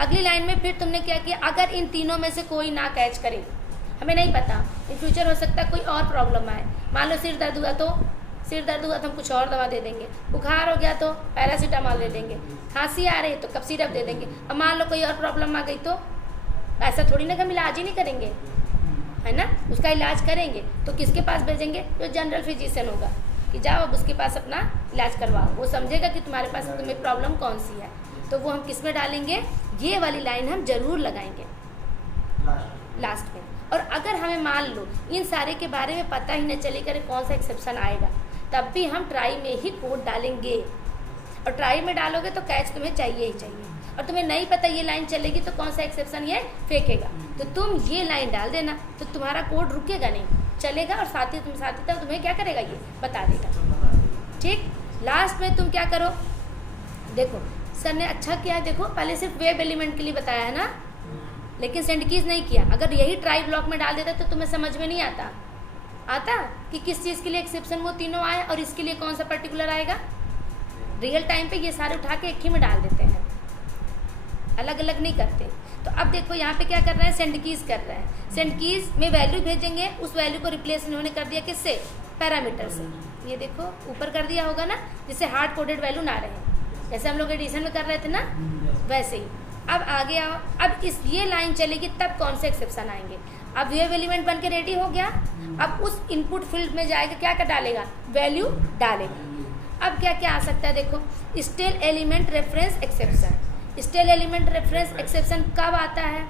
अगली लाइन में फिर तुमने क्या किया, अगर इन तीनों में से कोई ना कैच करे, हमें नहीं पता, इन फ्यूचर हो सकता है कोई और प्रॉब्लम आए, मान लो सिर दर्द हुआ तो हम कुछ और दवा दे देंगे, बुखार हो गया तो पैरासीटामॉल दे देंगे, खांसी आ रही तो कफ सिरप दे देंगे। अब मान लो कोई और प्रॉब्लम आ गई तो ऐसा थोड़ी ना कि हम इलाज ही नहीं करेंगे, है ना, उसका इलाज करेंगे तो किसके पास भेजेंगे, जो जनरल फिजिशियन होगा, कि जाओ अब उसके पास अपना इलाज करवाओ, वो समझेगा कि तुम्हारे पास तुम्हें प्रॉब्लम कौन सी है। तो वो हम किस में डालेंगे, ये वाली लाइन हम जरूर लगाएंगे लास्ट में। और अगर हमें मान लो इन सारे के बारे में पता ही न चले कि कौन सा एक्सेप्शन आएगा, तब भी हम ट्राई में ही कोड डालेंगे, और ट्राई में डालोगे तो कैच तुम्हें चाहिए ही चाहिए, और तुम्हें नहीं पता ये लाइन चलेगी तो कौन सा एक्सेप्शन ये फेंकेगा, तो तुम ये लाइन डाल देना, तो तुम्हारा कोड रुकेगा नहीं, चलेगा, और साथ ही तुम्हें क्या करेगा, ये बता देगा। ठीक, लास्ट में तुम क्या करो, देखो सर ने अच्छा किया, देखो पहले सिर्फ वेब एलिमेंट के लिए बताया है ना, लेकिन सेंड कीज नहीं किया। अगर यही ट्राई ब्लॉक में डाल देता तो तुम्हें समझ में नहीं आता कि किस चीज़ के लिए एक्सेप्शन वो तीनों आए और इसके लिए कौन सा पर्टिकुलर आएगा। रियल टाइम पे ये सारे उठा के एक ही में डाल देते हैं, अलग अलग नहीं करते। तो अब देखो यहाँ पे क्या कर रहा है, सेंड कीज कर रहा है, सेंड कीज में वैल्यू भेजेंगे, उस वैल्यू को रिप्लेस इन्होंने कर दिया किससे, पैरामीटर से। ये देखो ऊपर कर दिया होगा ना, जिससे हार्ड कोडेड वैल्यू ना रहे, जैसे हम लोग एडिशन में कर रहे थे ना, वैसे ही। अब आगे आओ, अब ये लाइन चलेगी तब कौन से एक्सेप्शन आएंगे। अब वेब एलिमेंट बन के रेडी हो गया, अब उस इनपुट फील्ड में जाएगा, क्या कर डालेगा, वैल्यू डालेगा। अब क्या क्या आ सकता है, देखो stale element reference exception. Stale element reference exception कब आता है,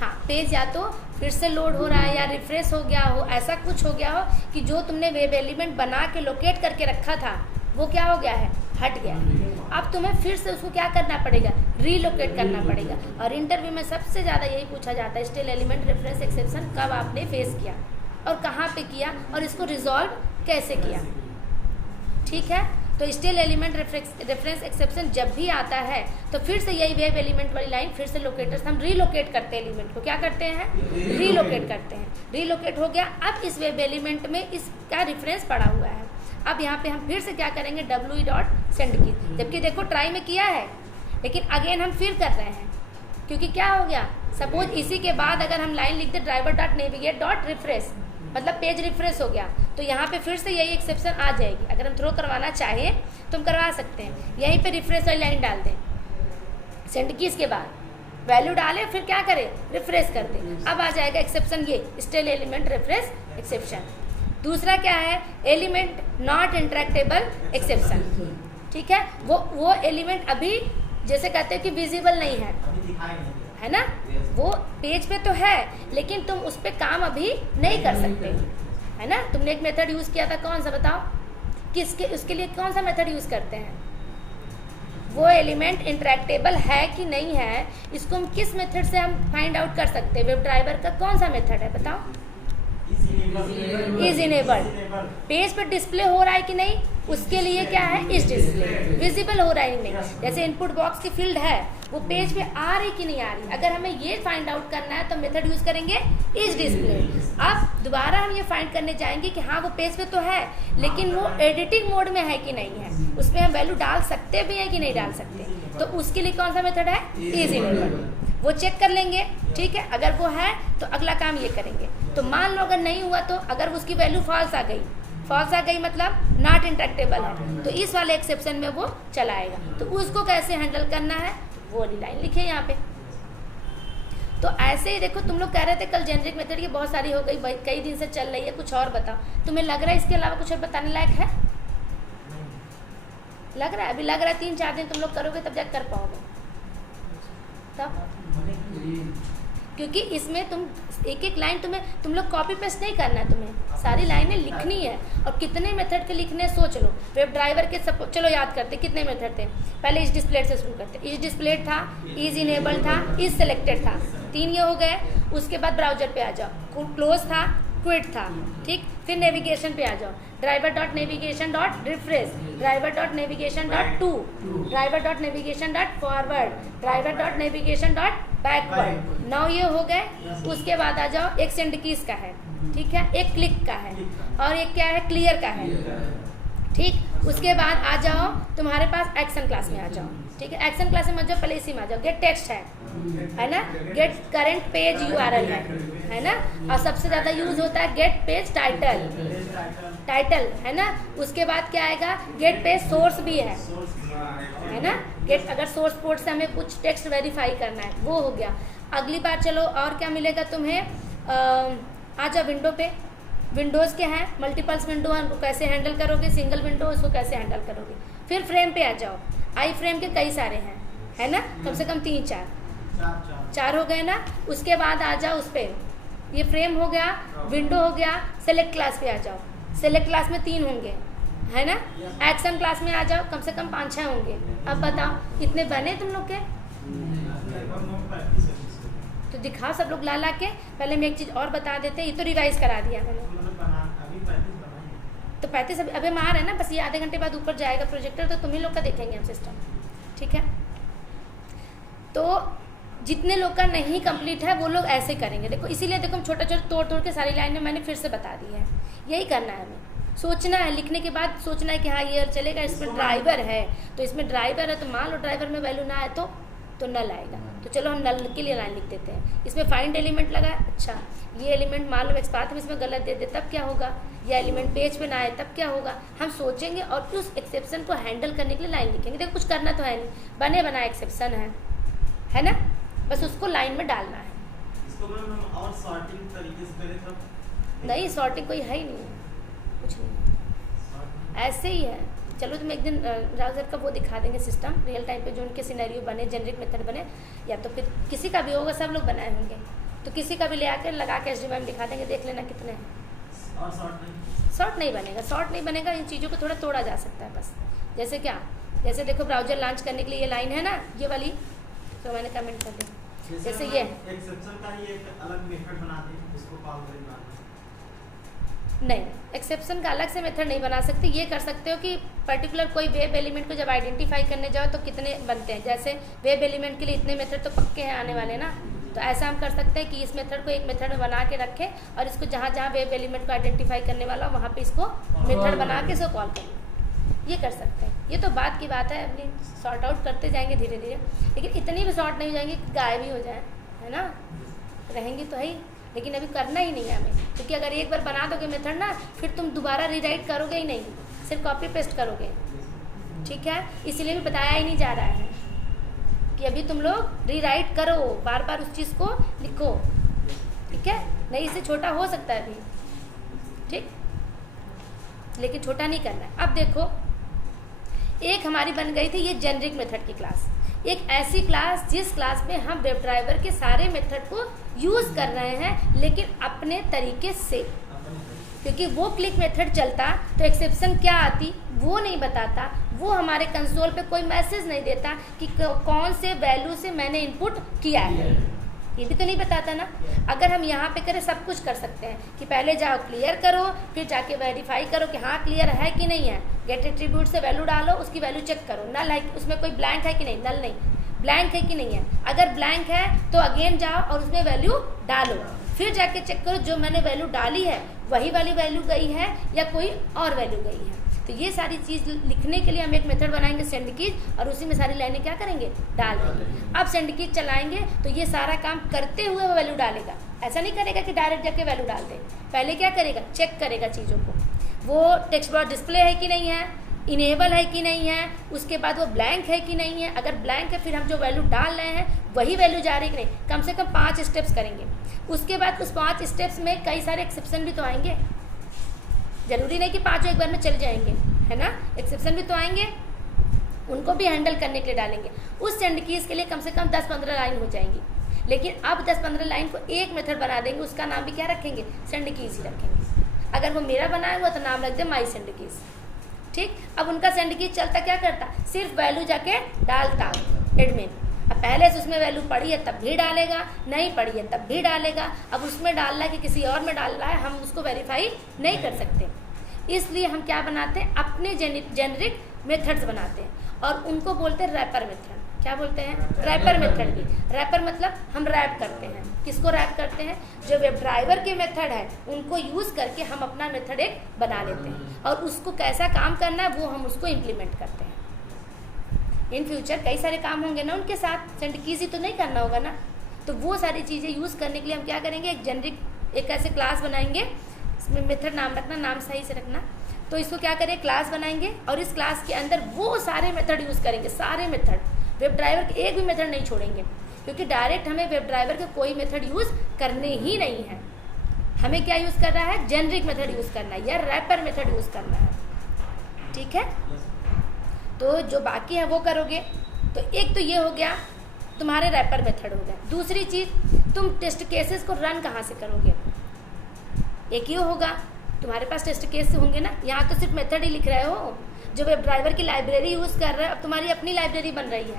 हाँ, पेज या तो फिर से लोड हो रहा है या रिफ्रेश हो गया हो, ऐसा कुछ हो गया हो कि जो तुमने वेब एलिमेंट बना के लोकेट करके रखा था वो क्या हो गया है, हट गया है। अब तुम्हें फिर से उसको क्या करना पड़ेगा, रीलोकेट करना पड़ेगा। और इंटरव्यू में सबसे ज़्यादा यही पूछा जाता है, स्टेल एलिमेंट रेफरेंस एक्सेप्शन कब आपने फेस किया और कहाँ पे किया और इसको रिजॉल्व कैसे किया। ठीक है, तो स्टिल एलिमेंट रेफरेंस एक्सेप्शन जब भी आता है तो फिर से यही वेब एलिमेंट वाली लाइन फिर से लोकेटर्स हम रीलोकेट करते हैं, एलिमेंट को क्या करते हैं, रीलोकेट करते हैं। रीलोकेट हो गया, अब इस वेब एलिमेंट में इसका रेफरेंस पड़ा हुआ है। अब यहाँ पे हम फिर से क्या करेंगे, w.send की, जबकि देखो ट्राई में किया है लेकिन अगेन हम फिर कर रहे हैं, क्योंकि क्या हो गया, सपोज इसी के बाद अगर हम लाइन लिख दे driver.navigate.refresh, मतलब पेज रिफ्रेश हो गया, तो यहाँ पे फिर से यही एक्सेप्शन आ जाएगी। अगर हम थ्रो करवाना चाहें तो हम करवा सकते हैं, यहीं पे रिफ्रेश वाली लाइन डाल दें, सेंड की इसके बाद वैल्यू डालें, फिर क्या करें, रिफ्रेश कर दें, अब आ जाएगा एक्सेप्शन ये स्टिल एलिमेंट रिफ्रेश एक्सेप्शन। दूसरा क्या है, एलिमेंट नॉट इंटरेक्टेबल एक्सेप्शन, ठीक है, वो एलिमेंट अभी जैसे कहते हैं कि विजिबल नहीं है ना, वो पेज पे तो है लेकिन तुम उस पर काम अभी नहीं कर सकते, है ना। तुमने एक मेथड यूज़ किया था, कौन सा बताओ, किसके, उसके लिए कौन सा मेथड यूज़ करते हैं, वो एलिमेंट इंटरेक्टेबल है कि नहीं है, इसको हम किस मेथड से हम फाइंड आउट कर सकते हैं, वेब ड्राइवर का कौन सा मेथड है बताओ, इज इनेबल्ड, पेज पर डिस्प्ले हो रहा है कि नहीं, उसके लिए क्या है, इज डिस्प्ले, विजिबल हो रहा है कि नहीं, जैसे इनपुट बॉक्स की फील्ड है वो पेज पे आ रही कि नहीं आ रही, अगर हमें ये फाइंड आउट करना है तो मेथड यूज करेंगे इज डिस्प्ले। अब दोबारा हम ये फाइंड करने जाएंगे कि हाँ वो पेज पे तो है लेकिन वो एडिटिंग मोड में है कि नहीं है, उसमें हम वैल्यू डाल सकते भी हैं कि नहीं डाल सकते, तो उसके लिए कौन सा मेथड है, इज इनेबल्ड, वो चेक कर लेंगे, ठीक है, अगर वो है तो अगला काम ये करेंगे। तो मान लो अगर नहीं हुआ तो अगर उसकी वैल्यू फॉल्स आ गई मतलब नॉट इंटरेक्टेबल है, तो इस वाले एक्सेप्शन में वो चलाएगा। तो उसको कैसे हैंडल करना है वो वाली लाइन लिखे यहाँ पे। तो ऐसे ही देखो, तुम लोग कह रहे थे कल जेनरिक मेथड की बहुत सारी हो गई, कई दिन से चल रही है, कुछ और बताओ, तुम्हें लग रहा है इसके अलावा कुछ और बताने लायक है, लग रहा है, अभी लग रहा है 3-4 दिन तुम लोग करोगे तब जाकर कर पाओगे, तब, क्योंकि इसमें तुम एक एक लाइन तुम लोग कॉपी पेस्ट नहीं करना है, तुम्हें सारी लाइनें लिखनी है। और कितने मेथड के लिखने हैं सोच लो, वेब ड्राइवर के चलो याद करते कितने मेथड थे, पहले इज डिस्प्लेड से शुरू करते, इज डिस्प्लेड था, इज इनेबल्ड था, इज सेलेक्टेड था, 3 ये हो गए। उसके बाद ब्राउजर पे आ जाओ, क्लोज था, क्विट था, ठीक, फिर नेविगेशन पे आ जाओ, driver.navigation.refresh, driver.navigation.to, driver.navigation.forward, driver.navigation.backward, 9 ये हो गए। उसके बाद आ जाओ, एक सेंड कीज का है, ठीक है, एक क्लिक का है, और एक क्या है, क्लियर का है, ठीक। उसके बाद आ जाओ तुम्हारे पास एक्शन क्लास में आ जाओ, ठीक है, एक्शन क्लास में मत जाओ, पहले इसी में आ जाओ, गेट टेक्स्ट है ना, गेट करंट पेज URL है ना, और सबसे ज़्यादा यूज होता है गेट पेज टाइटल है ना। उसके बाद क्या आएगा, गेट पेज सोर्स भी है ना, गेट अगर सोर्स पोर्ट से हमें कुछ टेक्स्ट वेरीफाई करना है वो हो गया। अगली बार चलो और क्या मिलेगा तुम्हें, आ जाओ विंडो पे, विंडोज़ के हैं, मल्टीपल्स विंडो है, उनको कैसे हैंडल करोगे, सिंगल विंडो उसको कैसे हैंडल करोगे। फिर फ्रेम पे आ जाओ, आई फ्रेम के कई सारे हैं, है ना, कम से कम 3-4 हो गए ना। उसके बाद आ जाओ उस पर, ये फ्रेम हो गया, विंडो हो गया, सेलेक्ट क्लास पे आ जाओ, सेलेक्ट क्लास में 3 होंगे, है ना, एक्शन क्लास में आ जाओ, कम से कम 5-6 होंगे। अब बताओ कितने बने तुम लोग के, तो दिखाओ सब लोग ला के। पहले मैं एक चीज़ और बता देते, ये तो रिवाइज करा दिया मैंने, तो 35 अभी हम आ रहे हैं ना, बस ये आधे घंटे बाद ऊपर जाएगा प्रोजेक्टर, तो तुम्ही लोग का देखेंगे हम सिस्टम, ठीक है। तो जितने लोग का नहीं कंप्लीट है वो लोग ऐसे करेंगे, देखो इसीलिए देखो हम छोटा तोड़ के सारी लाइनें मैंने फिर से बता दी है। यही करना है हमें, सोचना है, लिखने के बाद सोचना है कि हाँ ये चलेगा, इसमें ड्राइवर है तो इसमें ड्राइवर है, तो मान लो ड्राइवर में वैल्यू ना आए तो नल आएगा, तो चलो हम नल के लिए लाइन लिख देते हैं। इसमें फाइंड एलिमेंट लगा है, अच्छा ये एलिमेंट मान लो एक्सपाथ में इसमें गलत दे दे तब क्या होगा, या एलिमेंट पेज पे ना आए तब क्या होगा, हम सोचेंगे और उस एक्सेप्शन को हैंडल करने के लिए लाइन लिखेंगे। देखो कुछ करना तो है नहीं, बने बनाए एक्सेप्शन है ना, बस उसको लाइन में डालना है। इसको हम और सॉर्टिंग तरीके से करें तो नहीं, सॉर्टिंग कोई है ही नहीं है, कुछ नहीं, ऐसे ही है। चलो तुम एक दिन ब्राउज़र का वो दिखा देंगे सिस्टम रियल टाइम पे, जो उनके सिनेरियो बने, जेनरिक मेथड बने, या तो फिर किसी का भी होगा, सब लोग बनाए होंगे, तो किसी का भी ले आकर लगा के HTML दिखा देंगे, देख लेना कितने हैं। और शॉर्ट नहीं बनेगा, शॉर्ट नहीं बनेगा, इन चीज़ों को थोड़ा तोड़ा जा सकता है बस। जैसे क्या, जैसे देखो ब्राउज़र लॉन्च करने के लिए ये लाइन है ना, ये वाली, तो मैंने कमेंट कर दिया, जैसे ये एक्सेप्शन का ही एक अलग मेथड बना दें, इसको कॉल करें बाद में। नहीं, एक्सेप्शन का अलग से मेथड नहीं बना सकते। ये कर सकते हो कि पर्टिकुलर कोई वेब एलिमेंट को जब आइडेंटिफाई करने जाओ तो कितने बनते हैं, जैसे वेब एलिमेंट के लिए इतने मेथड तो पक्के हैं आने वाले ना, तो ऐसा हम कर सकते हैं कि इस मेथड को एक मेथड में बना के रखें और इसको जहाँ जहाँ वेब एलिमेंट को आइडेंटिफाई करने वाला हो वहाँ पे इसको मेथड बना के इसको कॉल करें। ये कर सकते हैं। ये तो बात की बात है, अपनी सॉर्ट आउट करते जाएंगे धीरे धीरे, लेकिन इतनी भी सॉर्ट नहीं हो जाएंगे कि गायब ही हो जाए, है ना, रहेंगी तो है ही, लेकिन अभी करना ही नहीं है हमें, क्योंकि अगर एक बार बना दोगे मेथड ना, फिर तुम दोबारा रीराइट करोगे ही नहीं, सिर्फ कॉपी पेस्ट करोगे। ठीक है, इसीलिए भी बताया ही नहीं जा रहा है कि अभी तुम लोग रीराइट करो, बार बार उस चीज़ को लिखो। ठीक है, नहीं इससे छोटा हो सकता है अभी, ठीक, लेकिन छोटा नहीं करना है। अब देखो, एक हमारी बन गई थी ये जेनरिक मेथड की क्लास, एक ऐसी क्लास जिस क्लास में हम वेब ड्राइवर के सारे मेथड को यूज़ कर रहे हैं, लेकिन अपने तरीके से, क्योंकि वो क्लिक मेथड चलता तो एक्सेप्शन क्या आती वो नहीं बताता, वो हमारे कंसोल पे कोई मैसेज नहीं देता कि कौन से वैल्यू से मैंने इनपुट किया है, ये भी तो नहीं बताता ना। अगर हम यहाँ पे करें, सब कुछ कर सकते हैं कि पहले जाओ क्लियर करो, फिर जाके वेरीफाई करो कि हाँ क्लियर है कि नहीं है, गेट एट्रीब्यूट से वैल्यू डालो, उसकी वैल्यू चेक करो, नल है उसमें कोई ब्लैंक है कि नहीं, नल नहीं, ब्लैंक है कि नहीं है, अगर ब्लैंक है तो अगेन जाओ और उसमें वैल्यू डालो, फिर जाके चेक करो जो मैंने वैल्यू डाली है वही वाली वैल्यू गई है या कोई और वैल्यू गई है। तो ये सारी चीज़ लिखने के लिए हम एक मेथड बनाएंगे सेंड कीज, और उसी में सारी लाइनें क्या करेंगे, डाल देंगे। अब सेंड कीज चलाएंगे तो ये सारा काम करते हुए वो वैल्यू डालेगा, ऐसा नहीं करेगा कि डायरेक्ट जाके वैल्यू डाल दे, पहले क्या करेगा, चेक करेगा चीज़ों को, वो टेक्स्ट बॉक्स डिस्प्ले है कि नहीं है, इनेबल है कि नहीं है, उसके बाद वो ब्लैंक है कि नहीं है, अगर ब्लैंक है फिर हम जो वैल्यू डाल रहे हैं वही वैल्यू जा रही कि नहीं, कम से कम 5 स्टेप्स करेंगे। उसके बाद उस 5 स्टेप्स में कई सारे एक्सेप्शन भी तो आएंगे, जरूरी नहीं कि 5 एक बार में चल जाएंगे, है ना, एक्सेप्शन भी तो आएंगे, उनको भी हैंडल करने के लिए डालेंगे। उस सेंड कीज के लिए कम से कम 10-15 लाइन हो जाएंगी, लेकिन अब 10-15 लाइन को एक मेथड बना देंगे, उसका नाम भी क्या रखेंगे, सेंड कीज ही रखेंगे। अगर वो मेरा बनाया हुआ तो नाम रख दे माई सेंड कीज। ठीक, अब उनका सेंड कीज चलता क्या करता, सिर्फ वैल्यू जाके डालता एडमिन, अब पहले से उसमें वैल्यू पड़ी है तब भी डालेगा, नहीं पड़ी है तब भी डालेगा। अब उसमें डालना है कि किसी और में डाल रहा है, हम उसको वेरीफाई नहीं कर सकते, इसलिए हम क्या बनाते हैं, अपने जेनरिक मेथड्स बनाते हैं और उनको बोलते हैं रैपर मेथड। क्या बोलते हैं, रैपर मेथड भी। रैपर मतलब हम रैप करते हैं, किसको रैप करते हैं, जो वेब ड्राइवर के मेथड है उनको यूज़ करके हम अपना मेथड एक बना लेते हैं और उसको कैसा काम करना है वो हम उसको इम्प्लीमेंट करते हैं। इन फ्यूचर कई सारे काम होंगे ना उनके साथ, सेंड कीज ही तो नहीं करना होगा ना, तो वो सारी चीज़ें यूज़ करने के लिए हम क्या करेंगे, एक जेनरिक एक ऐसे क्लास बनाएंगे, इसमें मेथड नाम रखना, नाम सही से रखना। तो इसको क्या करें, क्लास बनाएंगे और इस क्लास के अंदर वो सारे मेथड यूज़ करेंगे, सारे मेथड, वेब ड्राइवर के एक भी मेथड नहीं छोड़ेंगे, क्योंकि डायरेक्ट हमें वेब ड्राइवर के कोई मेथड यूज़ करने ही नहीं है। हमें क्या यूज़ करना है, जेनरिक मेथड यूज़ करना है या रैपर मेथड यूज़ करना है। ठीक है, तो जो बाकी है वो करोगे। तो एक तो ये हो गया तुम्हारे रैपर मेथड हो गया। दूसरी चीज़, तुम टेस्ट केसेस को रन कहाँ से करोगे, एक ये होगा, तुम्हारे पास टेस्ट केस होंगे ना, यहाँ तो सिर्फ मेथड ही लिख रहे हो, जो वेब ड्राइवर की लाइब्रेरी यूज़ कर रहे हो, अब तुम्हारी अपनी लाइब्रेरी बन रही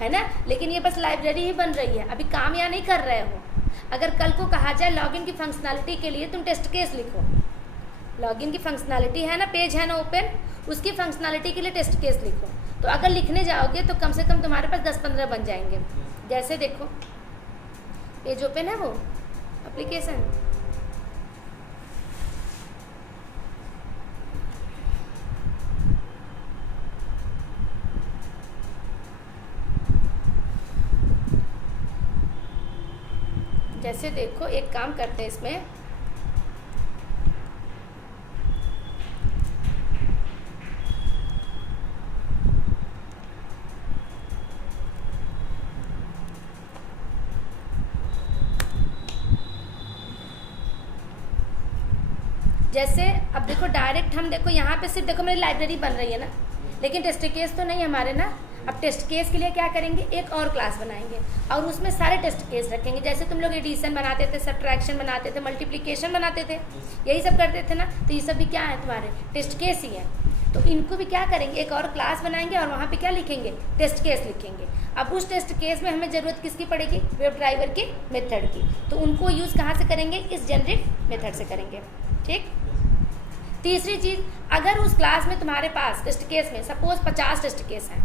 है ना, लेकिन ये बस लाइब्रेरी ही बन रही है, अभी काम यहाँ नहीं कर रहे हो। अगर कल को कहा जाए लॉगिन की फंक्शनैलिटी के लिए तुम टेस्ट केस लिखो, लॉगिन की फंक्शनैलिटी है ना, पेज है ना ओपन, उसकी फंक्शनैलिटी के लिए टेस्ट केस लिखो, तो अगर लिखने जाओगे तो कम से कम तुम्हारे पास 10-15 बन जाएंगे। जैसे देखो पेज ओपन है वो एप्लीकेशन, जैसे देखो एक काम करते हैं इसमें, जैसे अब देखो डायरेक्ट हम देखो यहाँ पे सिर्फ देखो मेरी लाइब्रेरी बन रही है ना, लेकिन टेस्ट केस तो नहीं हमारे ना। अब टेस्ट केस के लिए क्या करेंगे, एक और क्लास बनाएंगे और उसमें सारे टेस्ट केस रखेंगे। जैसे तुम लोग एडिशन बनाते थे, सब्ट्रैक्शन बनाते थे, मल्टीप्लिकेशन बनाते थे, यही सब करते थे ना, तो ये सब भी क्या है तुम्हारे टेस्ट केस ही है। तो इनको भी क्या करेंगे, एक और क्लास बनाएंगे और वहाँ पे क्या लिखेंगे, टेस्ट केस लिखेंगे। अब उस टेस्ट केस में हमें ज़रूरत किसकी पड़ेगी, वेब ड्राइवर के मेथड की, तो उनको यूज़ कहाँ से करेंगे, इस जेनरिक मेथड से करेंगे। ठीक, तीसरी चीज़, अगर उस क्लास में तुम्हारे पास टेस्ट केस में सपोज 50 टेस्ट केस हैं,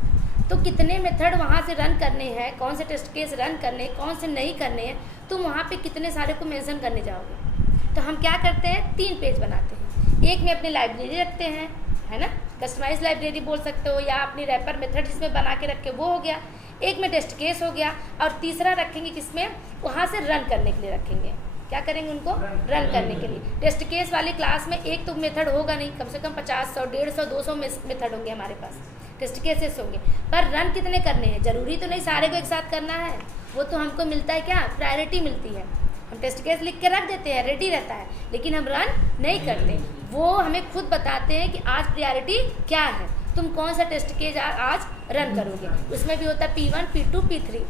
तो कितने मेथड वहाँ से रन करने हैं, कौन से टेस्ट केस रन करने हैं, कौन से नहीं करने हैं, तुम वहाँ पे कितने सारे को मेंशन करने जाओगे। तो हम क्या करते हैं, 3 पेज बनाते हैं। एक में अपनी लाइब्रेरी रखते हैं, है ना, कस्टमाइज लाइब्रेरी बोल सकते हो, या अपनी रैपर मेथड जिसमें बना के रखे वो हो गया। एक में टेस्ट केस हो गया, और तीसरा रखेंगे किसमें, वहाँ से रन करने के लिए रखेंगे। क्या करेंगे, उनको रन करने के लिए। टेस्ट केस वाली क्लास में एक तो मेथड होगा नहीं, कम से कम 50, 100, 150, 200 मेथड होंगे हमारे पास, टेस्ट केसेस होंगे। पर रन कितने करने हैं, ज़रूरी तो नहीं सारे को एक साथ करना है। वो तो हमको मिलता है क्या, प्रायोरिटी मिलती है। हम टेस्ट केस लिख के रख देते हैं, रेडी रहता है, लेकिन हम रन नहीं करते। वो हमें खुद बताते हैं कि आज प्रायोरिटी क्या है, तुम कौन सा टेस्ट केस आज रन करोगे। उसमें भी होता है P1, P2, P3।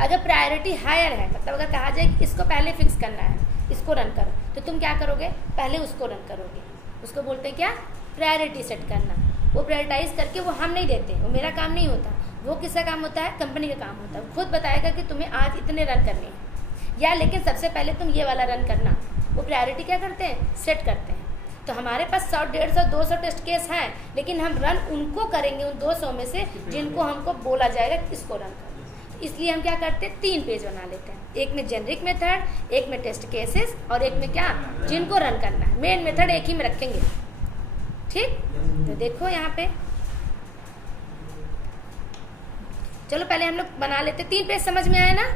अगर प्रायोरिटी हायर है, मतलब अगर कहा जाए कि इसको पहले फिक्स करना है, इसको रन करो, तो तुम क्या करोगे, पहले उसको रन करोगे। उसको बोलते हैं क्या, प्रायोरिटी सेट करना। वो प्रायोरिटाइज करके वो हम नहीं देते, वो मेरा काम नहीं होता, वो किसका काम होता है, कंपनी का काम होता है। वो खुद बताएगा कि तुम्हें आज इतने रन करने हैं, या लेकिन सबसे पहले तुम ये वाला रन करना। वो प्रायोरिटी क्या करते हैं, सेट करते हैं। तो हमारे पास 100, 150, 200 टेस्ट केस हैं, लेकिन हम रन उनको करेंगे उन 200 में से जिनको हमको बोला जाएगा इसको रन करो। इसलिए हम क्या करते हैं, 3 पेज बना लेते हैं। एक में जेनरिक मेथड, एक में टेस्ट केसेस, और एक में क्या, जिनको रन करना है। मेन मेथड एक ही में रखेंगे, ठीक। तो देखो यहाँ पे, चलो पहले हम लोग बना लेते। 3 पेज समझ में आया ना,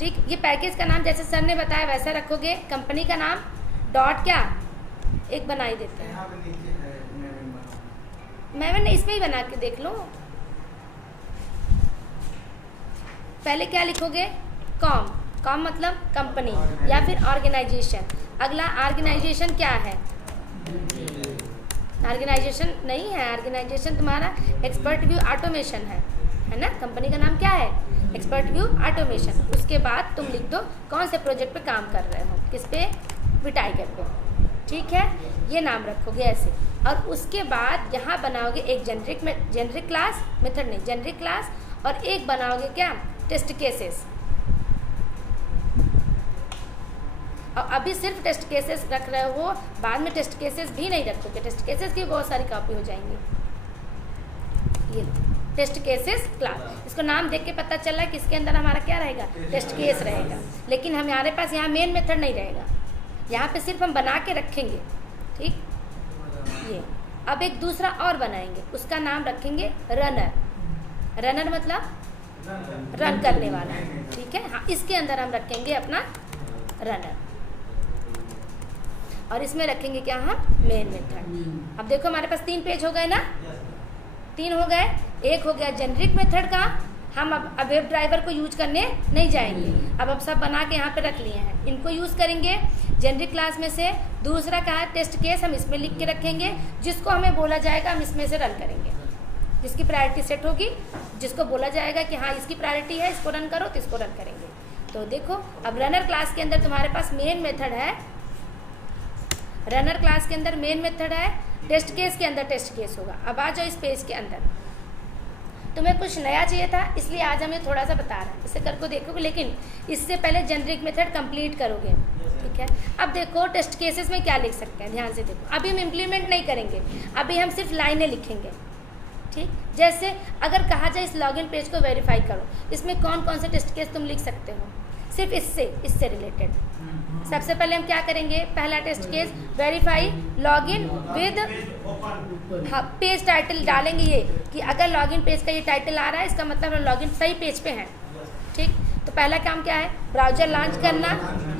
ठीक। ये पैकेज का नाम जैसे सर ने बताया वैसा रखोगे। कंपनी का नाम डॉट क्या, एक बना ही देते हैं। मैंने इसमें ही बना के देख लो। पहले क्या लिखोगे, कॉम मतलब कंपनी या फिर ऑर्गेनाइजेशन। अगला ऑर्गेनाइजेशन क्या है, ऑर्गेनाइजेशन नहीं है, ऑर्गेनाइजेशन तुम्हारा एक्सपर्ट व्यू ऑटोमेशन है ना। कंपनी का नाम क्या है, एक्सपर्ट व्यू ऑटोमेशन। उसके बाद तुम लिख दो कौन से प्रोजेक्ट पे काम कर रहे हो, किस पे, विटाइगर पे, ठीक है। ये नाम रखोगे ऐसे, और उसके बाद यहाँ बनाओगे एक जेनरिक क्लास, मेथड नहीं, जेनरिक क्लास, और एक बनाओगे क्या, टेस्ट केसेस। और अभी सिर्फ टेस्ट केसेस रख रहे हो, बाद में टेस्ट केसेस भी नहीं रखोगे, टेस्ट केसेस की बहुत सारी कॉपी हो जाएंगी। ये टेस्ट केसेस क्लास, इसको नाम देख के पता चला कि इसके अंदर हमारा क्या रहेगा, टेस्ट केस रहेगा। लेकिन हमारे पास यहाँ मेन मेथड नहीं रहेगा, यहाँ पे सिर्फ हम बना के रखेंगे, ठीक। ये अब एक दूसरा और बनाएंगे, उसका नाम रखेंगे रनर। रनर मतलब रन करने वाला, ठीक है। हाँ, इसके अंदर हम रखेंगे अपना रनर, और इसमें रखेंगे क्या, हम मेन मेथड। अब देखो हमारे पास 3 पेज हो गए ना, 3 हो गए। एक हो गया जेनरिक मेथड का, हम अब वेब ड्राइवर को यूज करने नहीं जाएंगे, अब सब बना के यहाँ पे रख लिए हैं, इनको यूज़ करेंगे जेनरिक क्लास में से। दूसरा कहा टेस्ट केस, हम इसमें लिख के रखेंगे, जिसको हमें बोला जाएगा हम इसमें से रन करेंगे। जिसकी प्रायोरिटी सेट होगी, जिसको बोला जाएगा कि हाँ इसकी प्रायोरिटी है, इसको रन करो, तो इसको रन करेंगे। तो देखो अब रनर क्लास के अंदर तुम्हारे पास मेन मेथड है, रनर क्लास के अंदर मेन मेथड है, टेस्ट केस के अंदर टेस्ट केस होगा। अब आ जाओ इस पेज के अंदर, तुम्हें कुछ नया चाहिए था इसलिए आज हमें थोड़ा सा बता रहा है, इसे करके देखोगे, लेकिन इससे पहले जेनरिक मेथड कंप्लीट करोगे, ठीक है। अब देखो टेस्ट केसेस में क्या लिख सकते हैं, ध्यान से देखो। अभी हम इम्प्लीमेंट नहीं करेंगे, अभी हम सिर्फ लाइनें लिखेंगे, ठीक। जैसे अगर कहा जाए इस लॉगिन पेज को वेरीफाई करो, इसमें कौन कौन से टेस्ट केस तुम लिख सकते हो, सिर्फ इससे रिलेटेड। सबसे पहले हम क्या करेंगे, पहला test case verify login with, हाँ, पेज टाइटल डालेंगे ये कि अगर लॉगिन पेज का ये टाइटल आ रहा है इसका मतलब हम लॉगिन सही पेज पे हैं, ठीक। तो पहला काम क्या है, ब्राउजर लॉन्च करना,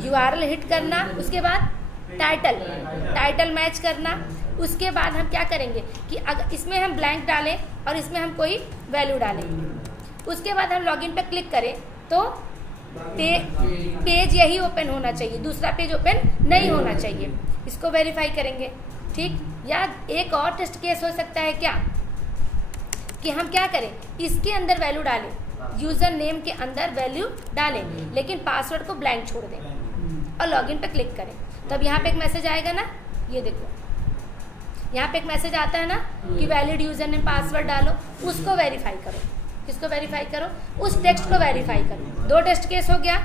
URL हिट करना, उसके बाद टाइटल मैच करना। उसके बाद हम क्या करेंगे कि अगर इसमें हम ब्लैंक डालें और इसमें हम कोई वैल्यू डालें, उसके बाद हम लॉगिन पे क्लिक करें तो पेज यही ओपन होना चाहिए, दूसरा पेज ओपन नहीं होना चाहिए। इसको वेरीफाई करेंगे, ठीक। या एक और टेस्ट केस हो सकता है क्या, कि हम क्या करें, इसके अंदर वैल्यू डालें, यूज़र नेम के अंदर वैल्यू डालें, लेकिन पासवर्ड को ब्लैंक छोड़ दें और लॉगिन पे क्लिक करें। तब यहाँ पे एक मैसेज आएगा ना, ये देखो यहाँ पे एक मैसेज आता है ना कि वैलिड यूज़र नेम पासवर्ड डालो, उसको वेरीफाई करो। किसको वेरीफाई करो, उस टेक्स्ट को वेरीफाई करो। 2 टेस्ट केस हो गया।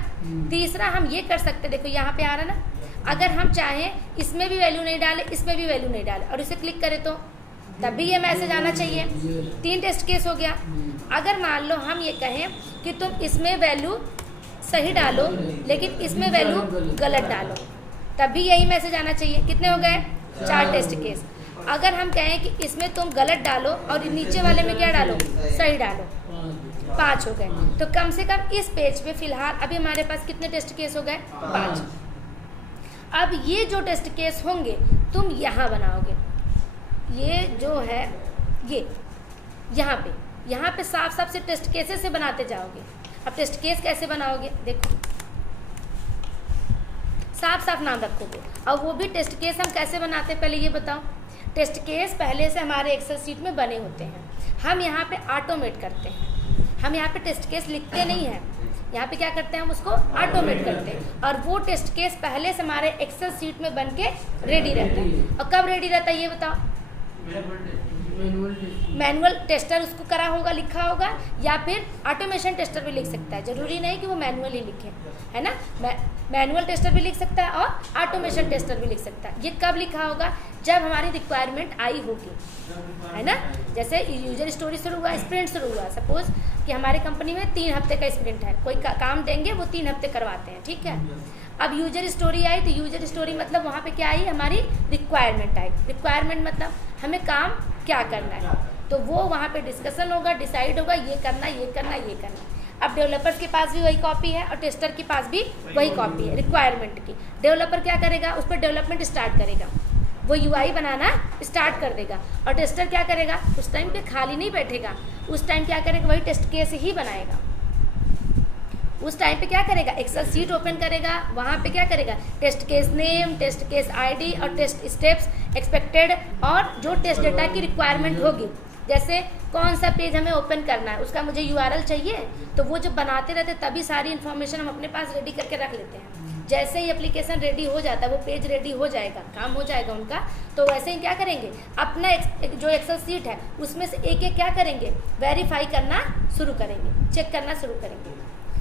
तीसरा हम ये कर सकते, देखो यहाँ पे आ रहा है ना, अगर हम चाहें इसमें भी वैल्यू नहीं डालें, इसमें भी वैल्यू नहीं डालें और इसे क्लिक करें तो तब भी ये मैसेज आना चाहिए। 3 टेस्ट केस हो गया। अगर मान लो हम ये कहें कि तुम इसमें वैल्यू सही डालो लेकिन इसमें वैल्यू गलत डालो, तब भी यही मैसेज आना चाहिए। कितने हो गए? 4 टेस्ट केस। अगर हम कहें कि इसमें तुम गलत डालो और नीचे वाले में क्या डालो? सही डालो, 5 हो गए। तो कम से कम इस पेज पे फिलहाल अभी हमारे पास कितने टेस्ट केस हो गए? 5। अब ये जो टेस्ट केस होंगे तुम यहाँ बनाओगे, ये जो है ये यहाँ पे साफ साफ से टेस्ट केसेस से बनाते जाओगे। अब टेस्ट केस कैसे बनाओगे? देखो, साफ साफ नाम रखोगे। और वो भी टेस्ट केस हम कैसे बनाते हैं पहले ये बताओ। टेस्ट केस पहले से हमारे एक्सेल शीट में बने होते हैं, हम यहाँ पे ऑटोमेट करते हैं। हम यहाँ पे टेस्ट केस लिखते नहीं हैं, यहाँ पे क्या करते हैं? हम उसको ऑटोमेट करते हैं और वो टेस्ट केस पहले से हमारे एक्सेल शीट में बन के रेडी रहता है। और कब रेडी रहता है ये बताओ? मैनुअल टेस्टर उसको करा होगा, लिखा होगा, या फिर ऑटोमेशन टेस्टर भी लिख सकता है। जरूरी नहीं कि वो मैनुअल ही लिखे, है ना। मैनुअल टेस्टर भी लिख सकता है और ऑटोमेशन टेस्टर भी लिख सकता है। ये कब लिखा होगा? जब हमारी रिक्वायरमेंट आई होगी, है ना। जैसे यूजर स्टोरी शुरू हुआ, स्प्रिंट शुरू हुआ। सपोज कि हमारी कंपनी में 3 हफ्ते का स्प्रिंट है, कोई काम देंगे वो 3 हफ्ते करवाते हैं, ठीक है। अब यूजर स्टोरी आई तो यूजर स्टोरी मतलब वहाँ पे क्या आई? हमारी रिक्वायरमेंट आई। रिक्वायरमेंट मतलब हमें काम क्या करना है, तो वो वहाँ पे डिस्कशन होगा, डिसाइड होगा, ये करना, ये करना, ये करना। अब डेवलपर्स के पास भी वही कॉपी है और टेस्टर के पास भी वही कॉपी है रिक्वायरमेंट की। डेवलपर क्या करेगा? उस पर डेवलपमेंट स्टार्ट करेगा, वो यूआई बनाना स्टार्ट कर देगा। और टेस्टर क्या करेगा? उस टाइम पे खाली नहीं बैठेगा, उस टाइम क्या करेगा? वही टेस्ट केस ही बनाएगा। उस टाइम पे क्या करेगा? एक्सेल सीट ओपन करेगा, वहाँ पे क्या करेगा? Test case name, test case ID और टेस्ट स्टेप्स एक्सपेक्टेड और जो टेस्ट डेटा की रिक्वायरमेंट होगी, जैसे कौन सा पेज हमें ओपन करना है, उसका मुझे यूआरएल चाहिए, तो वो जब बनाते रहते तभी सारी इन्फॉर्मेशन हम अपने पास रेडी करके रख लेते हैं। जैसे ही एप्लीकेशन रेडी हो जाता है, वो पेज रेडी हो जाएगा, काम हो जाएगा उनका, तो वैसे ही क्या करेंगे? अपना जो एक्सेल सीट है उसमें से एक एक क्या करेंगे? वेरीफाई करना शुरू करेंगे, चेक करना शुरू करेंगे।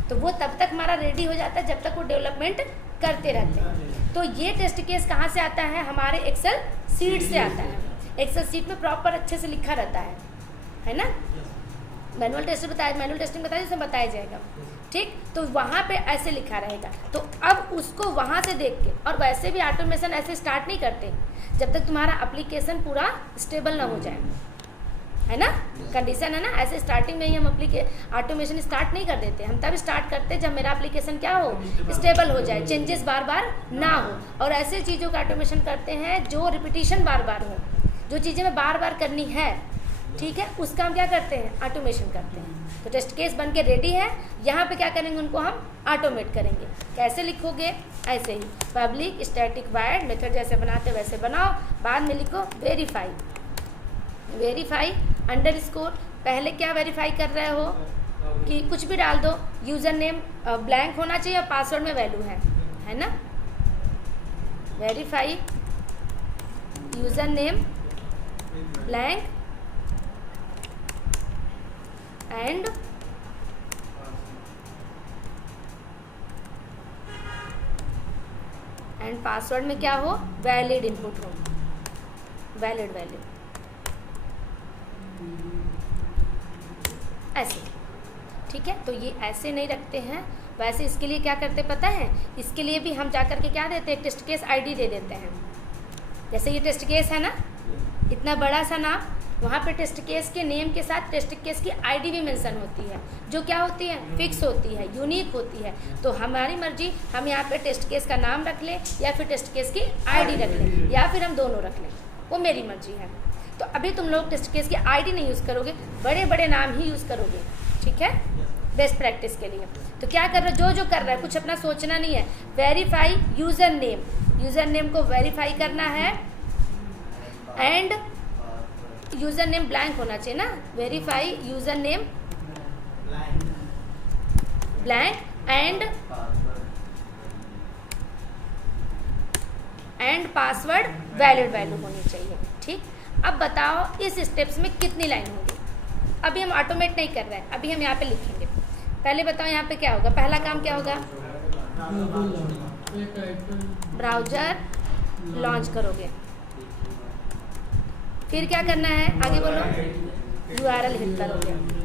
तो वो तब तक हमारा रेडी हो जाता है जब तक वो डेवलपमेंट करते रहते हैं। तो ये टेस्ट केस कहाँ से आता है? हमारे एक्सेल सीट से आता है। एक्सेल सीट में प्रॉपर अच्छे से लिखा रहता है ना। मैनुअल टेस्टिंग बताया जिसमें बताया जाएगा, ठीक। तो वहाँ पे ऐसे लिखा रहेगा। तो अब उसको वहाँ से देख के, और वैसे भी ऑटोमेशन ऐसे स्टार्ट नहीं करते जब तक तुम्हारा एप्लीकेशन पूरा स्टेबल ना हो जाए, है ना। कंडीशन है ना, ऐसे स्टार्टिंग में ही हम ऑटोमेशन स्टार्ट नहीं कर देते। हम तब स्टार्ट करते जब मेरा एप्लीकेशन क्या हो? स्टेबल हो जाए, चेंजेस बार बार ना हो। और ऐसे चीज़ों का ऑटोमेशन करते हैं जो रिपीटिशन बार बार हो, जो चीज़ें मैं बार बार करनी है, ठीक है, उसका हम क्या करते हैं? ऑटोमेशन करते हैं। तो टेस्ट केस बन के रेडी है, यहाँ पे क्या करेंगे? उनको हम ऑटोमेट करेंगे। कैसे लिखोगे? ऐसे ही, पब्लिक स्टैटिक वायर्ड मेथड जैसे बनाते वैसे बनाओ। बाद में लिखो वेरीफाई अंडरस्कोर। पहले क्या वेरीफाई कर रहे हो कि कुछ भी डाल दो, यूज़र नेम ब्लैंक होना चाहिए और पासवर्ड में वैल्यू है ना। Verify user name blank and password में क्या हो? वैलिड इनपुट हो, वैलिड ऐसे, ठीक है। तो ये ऐसे नहीं रखते हैं। वैसे इसके लिए क्या करते पता है? इसके लिए भी हम जाकर के क्या देते हैं? टेस्ट केस आईडी दे देते हैं। जैसे ये टेस्ट केस है ना, इतना बड़ा सा नाम, वहाँ पे टेस्ट केस के नेम के साथ टेस्ट केस की आईडी भी मेंशन होती है, जो क्या होती है? फिक्स होती है, यूनिक होती है। तो हमारी मर्जी, हम यहाँ पे टेस्ट केस का नाम रख लें या फिर टेस्ट केस की आईडी रख लें या फिर हम दोनों रख लें, वो मेरी मर्जी है। तो अभी तुम लोग टेस्ट केस की आईडी नहीं यूज़ करोगे, बड़े बड़े नाम ही यूज़ करोगे, ठीक है, बेस्ट प्रैक्टिस के लिए। तो क्या कर रहे हो? जो कर रहा है कुछ अपना सोचना नहीं है। वेरीफाई यूज़र नेम को वेरीफाई करना है एंड यूज़र नेम ब्लैंक होना चाहिए ना। Verify user name blank and password valid value होनी चाहिए, ठीक। अब बताओ इस स्टेप्स में कितनी लाइन होगी? अभी हम ऑटोमेट नहीं कर रहे हैं, अभी हम यहाँ पे लिखेंगे। पहले बताओ यहाँ पे क्या होगा? पहला काम क्या होगा? ब्राउजर लॉन्च करोगे। फिर क्या करना है, आगे बोलो, URL हिट करोगे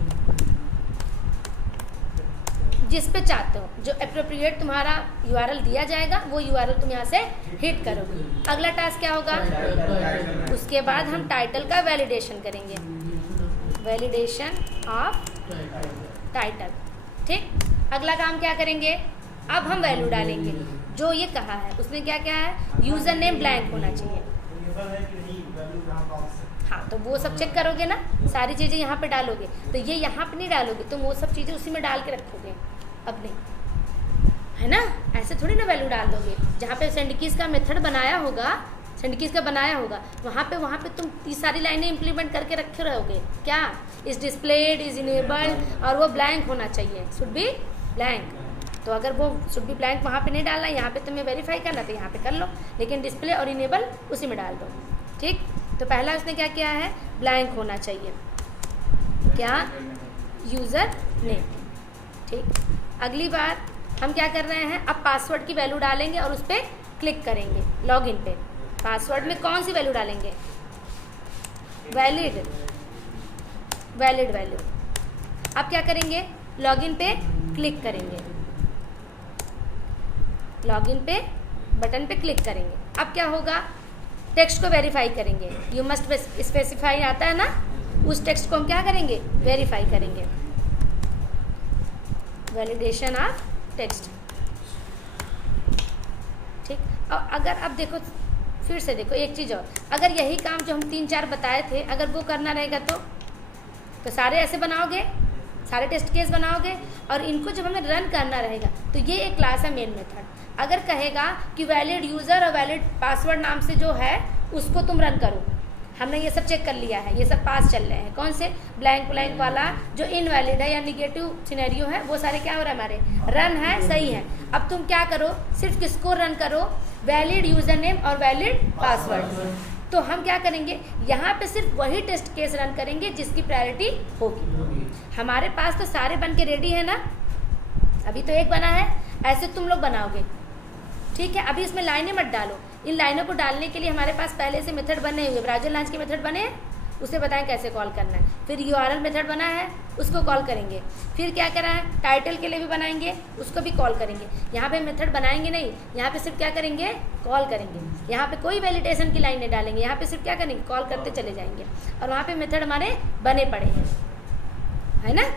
जिस पे चाहते हो, जो एप्रोप्रिएट तुम्हारा URL दिया जाएगा वो URL तुम यहाँ से हिट करोगे। अगला टास्क क्या होगा, उसके बाद हम टाइटल का वैलिडेशन करेंगे, वैलिडेशन ऑफ टाइटल। ठीक, अगला काम क्या करेंगे, अब हम वैल्यू डालेंगे जो ये कहा है, उसने क्या क्या है, यूज़र नेम ब्लैंक होना चाहिए। हाँ, तो वो सब चेक करोगे ना, सारी चीज़ें यहाँ पे डालोगे, तो ये यहाँ पे नहीं डालोगे, तुम वो सब चीज़ें उसी में डाल के रखोगे अपने, है ना। ऐसे थोड़ी ना वैल्यू डाल दोगे, जहाँ पे सेंडकीज का मेथड बनाया होगा, सेंडकीज का बनाया होगा, वहाँ पे तुम ये सारी लाइनें इंप्लीमेंट करके रखे रहोगे। क्या, इज डिस्प्लेड, इज इनेबल्ड, और वो ब्लैंक होना चाहिए, शुड बी ब्लैंक। तो अगर वो शुड बी ब्लैंक वहाँ पे नहीं डालना, यहाँ पे तुम्हें वेरीफाई करना, तो यहाँ पे कर लो, लेकिन डिस्प्ले और इनेबल उसी में डाल दो। ठीक, तो पहला उसने क्या किया है, ब्लैंक होना चाहिए, क्या, यूज़र नेम। ठीक, अगली बार हम क्या कर रहे हैं, अब पासवर्ड की वैल्यू डालेंगे और उस पर क्लिक करेंगे लॉगिन पे। पासवर्ड में कौन सी वैल्यू डालेंगे, वैलिड वैल्यू। अब क्या करेंगे, लॉगिन पे क्लिक करेंगे, लॉगिन पे बटन पे क्लिक करेंगे। अब क्या होगा, टेक्स्ट को वेरीफाई करेंगे, यू मस्ट स्पेसिफाई आता है ना, उस टेक्स्ट को हम क्या करेंगे, वेरीफाई करेंगे, वैलिडेशन ऑफ टेक्स्ट। ठीक, और अगर अब देखो, फिर से देखो एक चीज़ और, अगर यही काम जो हम 3-4 बताए थे अगर वो करना रहेगा तो सारे ऐसे बनाओगे, सारे टेस्ट केस बनाओगे, और इनको जब हमें रन करना रहेगा तो ये एक क्लास है मेन मेथड। अगर कहेगा कि वैलिड यूज़र और वैलिड पासवर्ड नाम से जो है उसको तुम रन करो, हमने ये सब चेक कर लिया है, ये सब पास चल रहे हैं, कौन से, ब्लैंक वाला जो इनवैलिड है या निगेटिव सिनेरियो है, वो सारे क्या हो रहा है, हमारे रन है, सही है। अब तुम क्या करो, सिर्फ किसको रन करो, वैलिड यूज़र नेम और वैलिड पासवर्ड। तो हम क्या करेंगे, यहाँ पे सिर्फ वही टेस्ट केस रन करेंगे जिसकी प्रायोरिटी होगी। हमारे पास तो सारे बन के रेडी है ना, अभी तो एक बना है, ऐसे तुम लोग बनाओगे। ठीक है, अभी इसमें लाइनें मत डालो, इन लाइनों को डालने के लिए हमारे पास पहले से मेथड बने हुए, ब्राउजर लॉन्च के मेथड बने हैं, उसे बताएं कैसे कॉल करना है। फिर URL मेथड बना है, उसको कॉल करेंगे। फिर क्या करा है, टाइटल के लिए भी बनाएंगे, उसको भी कॉल करेंगे। यहाँ पे मेथड बनाएंगे नहीं, यहाँ पे सिर्फ क्या करेंगे, कॉल करेंगे। यहाँ पे कोई वैलिडेशन की लाइन नहीं डालेंगे, यहाँ पे सिर्फ क्या करेंगे, कॉल करते चले जाएंगे। और वहाँ पे मेथड हमारे बने पड़े हैं, है ना।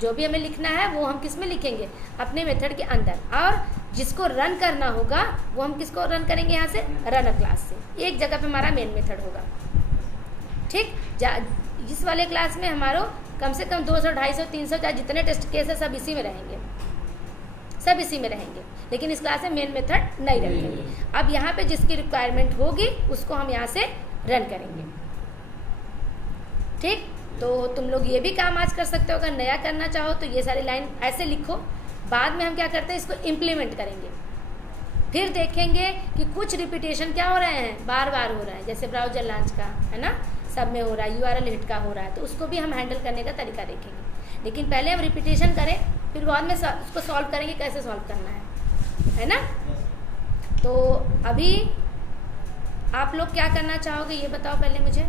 जो भी हमें लिखना है वो हम किस में लिखेंगे, अपने मेथड के अंदर। और जिसको रन करना होगा वो हम किसको रन करेंगे, यहाँ से रनर क्लास से। एक जगह पे हमारा मेन मेथड होगा। ठीक, इस वाले क्लास में हमारो कम से कम 200, 250, 300 चाहे जितने टेस्ट केस है सब इसी में रहेंगे, सब इसी में रहेंगे। लेकिन इस क्लास में मेन मेथड नहीं रखेंगे। अब यहाँ पे जिसकी रिक्वायरमेंट होगी उसको हम यहाँ से रन करेंगे। ठीक, तो तुम लोग ये भी काम आज कर सकते हो। अगर नया करना चाहो तो ये सारी लाइन ऐसे लिखो, बाद में हम क्या करते हैं, इसको इम्प्लीमेंट करेंगे। फिर देखेंगे कि कुछ रिपीटेशन क्या हो रहे हैं, बार बार हो रहा है, जैसे ब्राउजर लॉन्च का है ना, सब में हो रहा है, URL हिट का हो रहा है, तो उसको भी हम हैंडल करने का तरीका देखेंगे। लेकिन पहले हम रिपीटेशन करें, फिर बाद में उसको सॉल्व करेंगे, कैसे सॉल्व करना है ना। तो अभी आप लोग क्या करना चाहोगे ये बताओ पहले मुझे।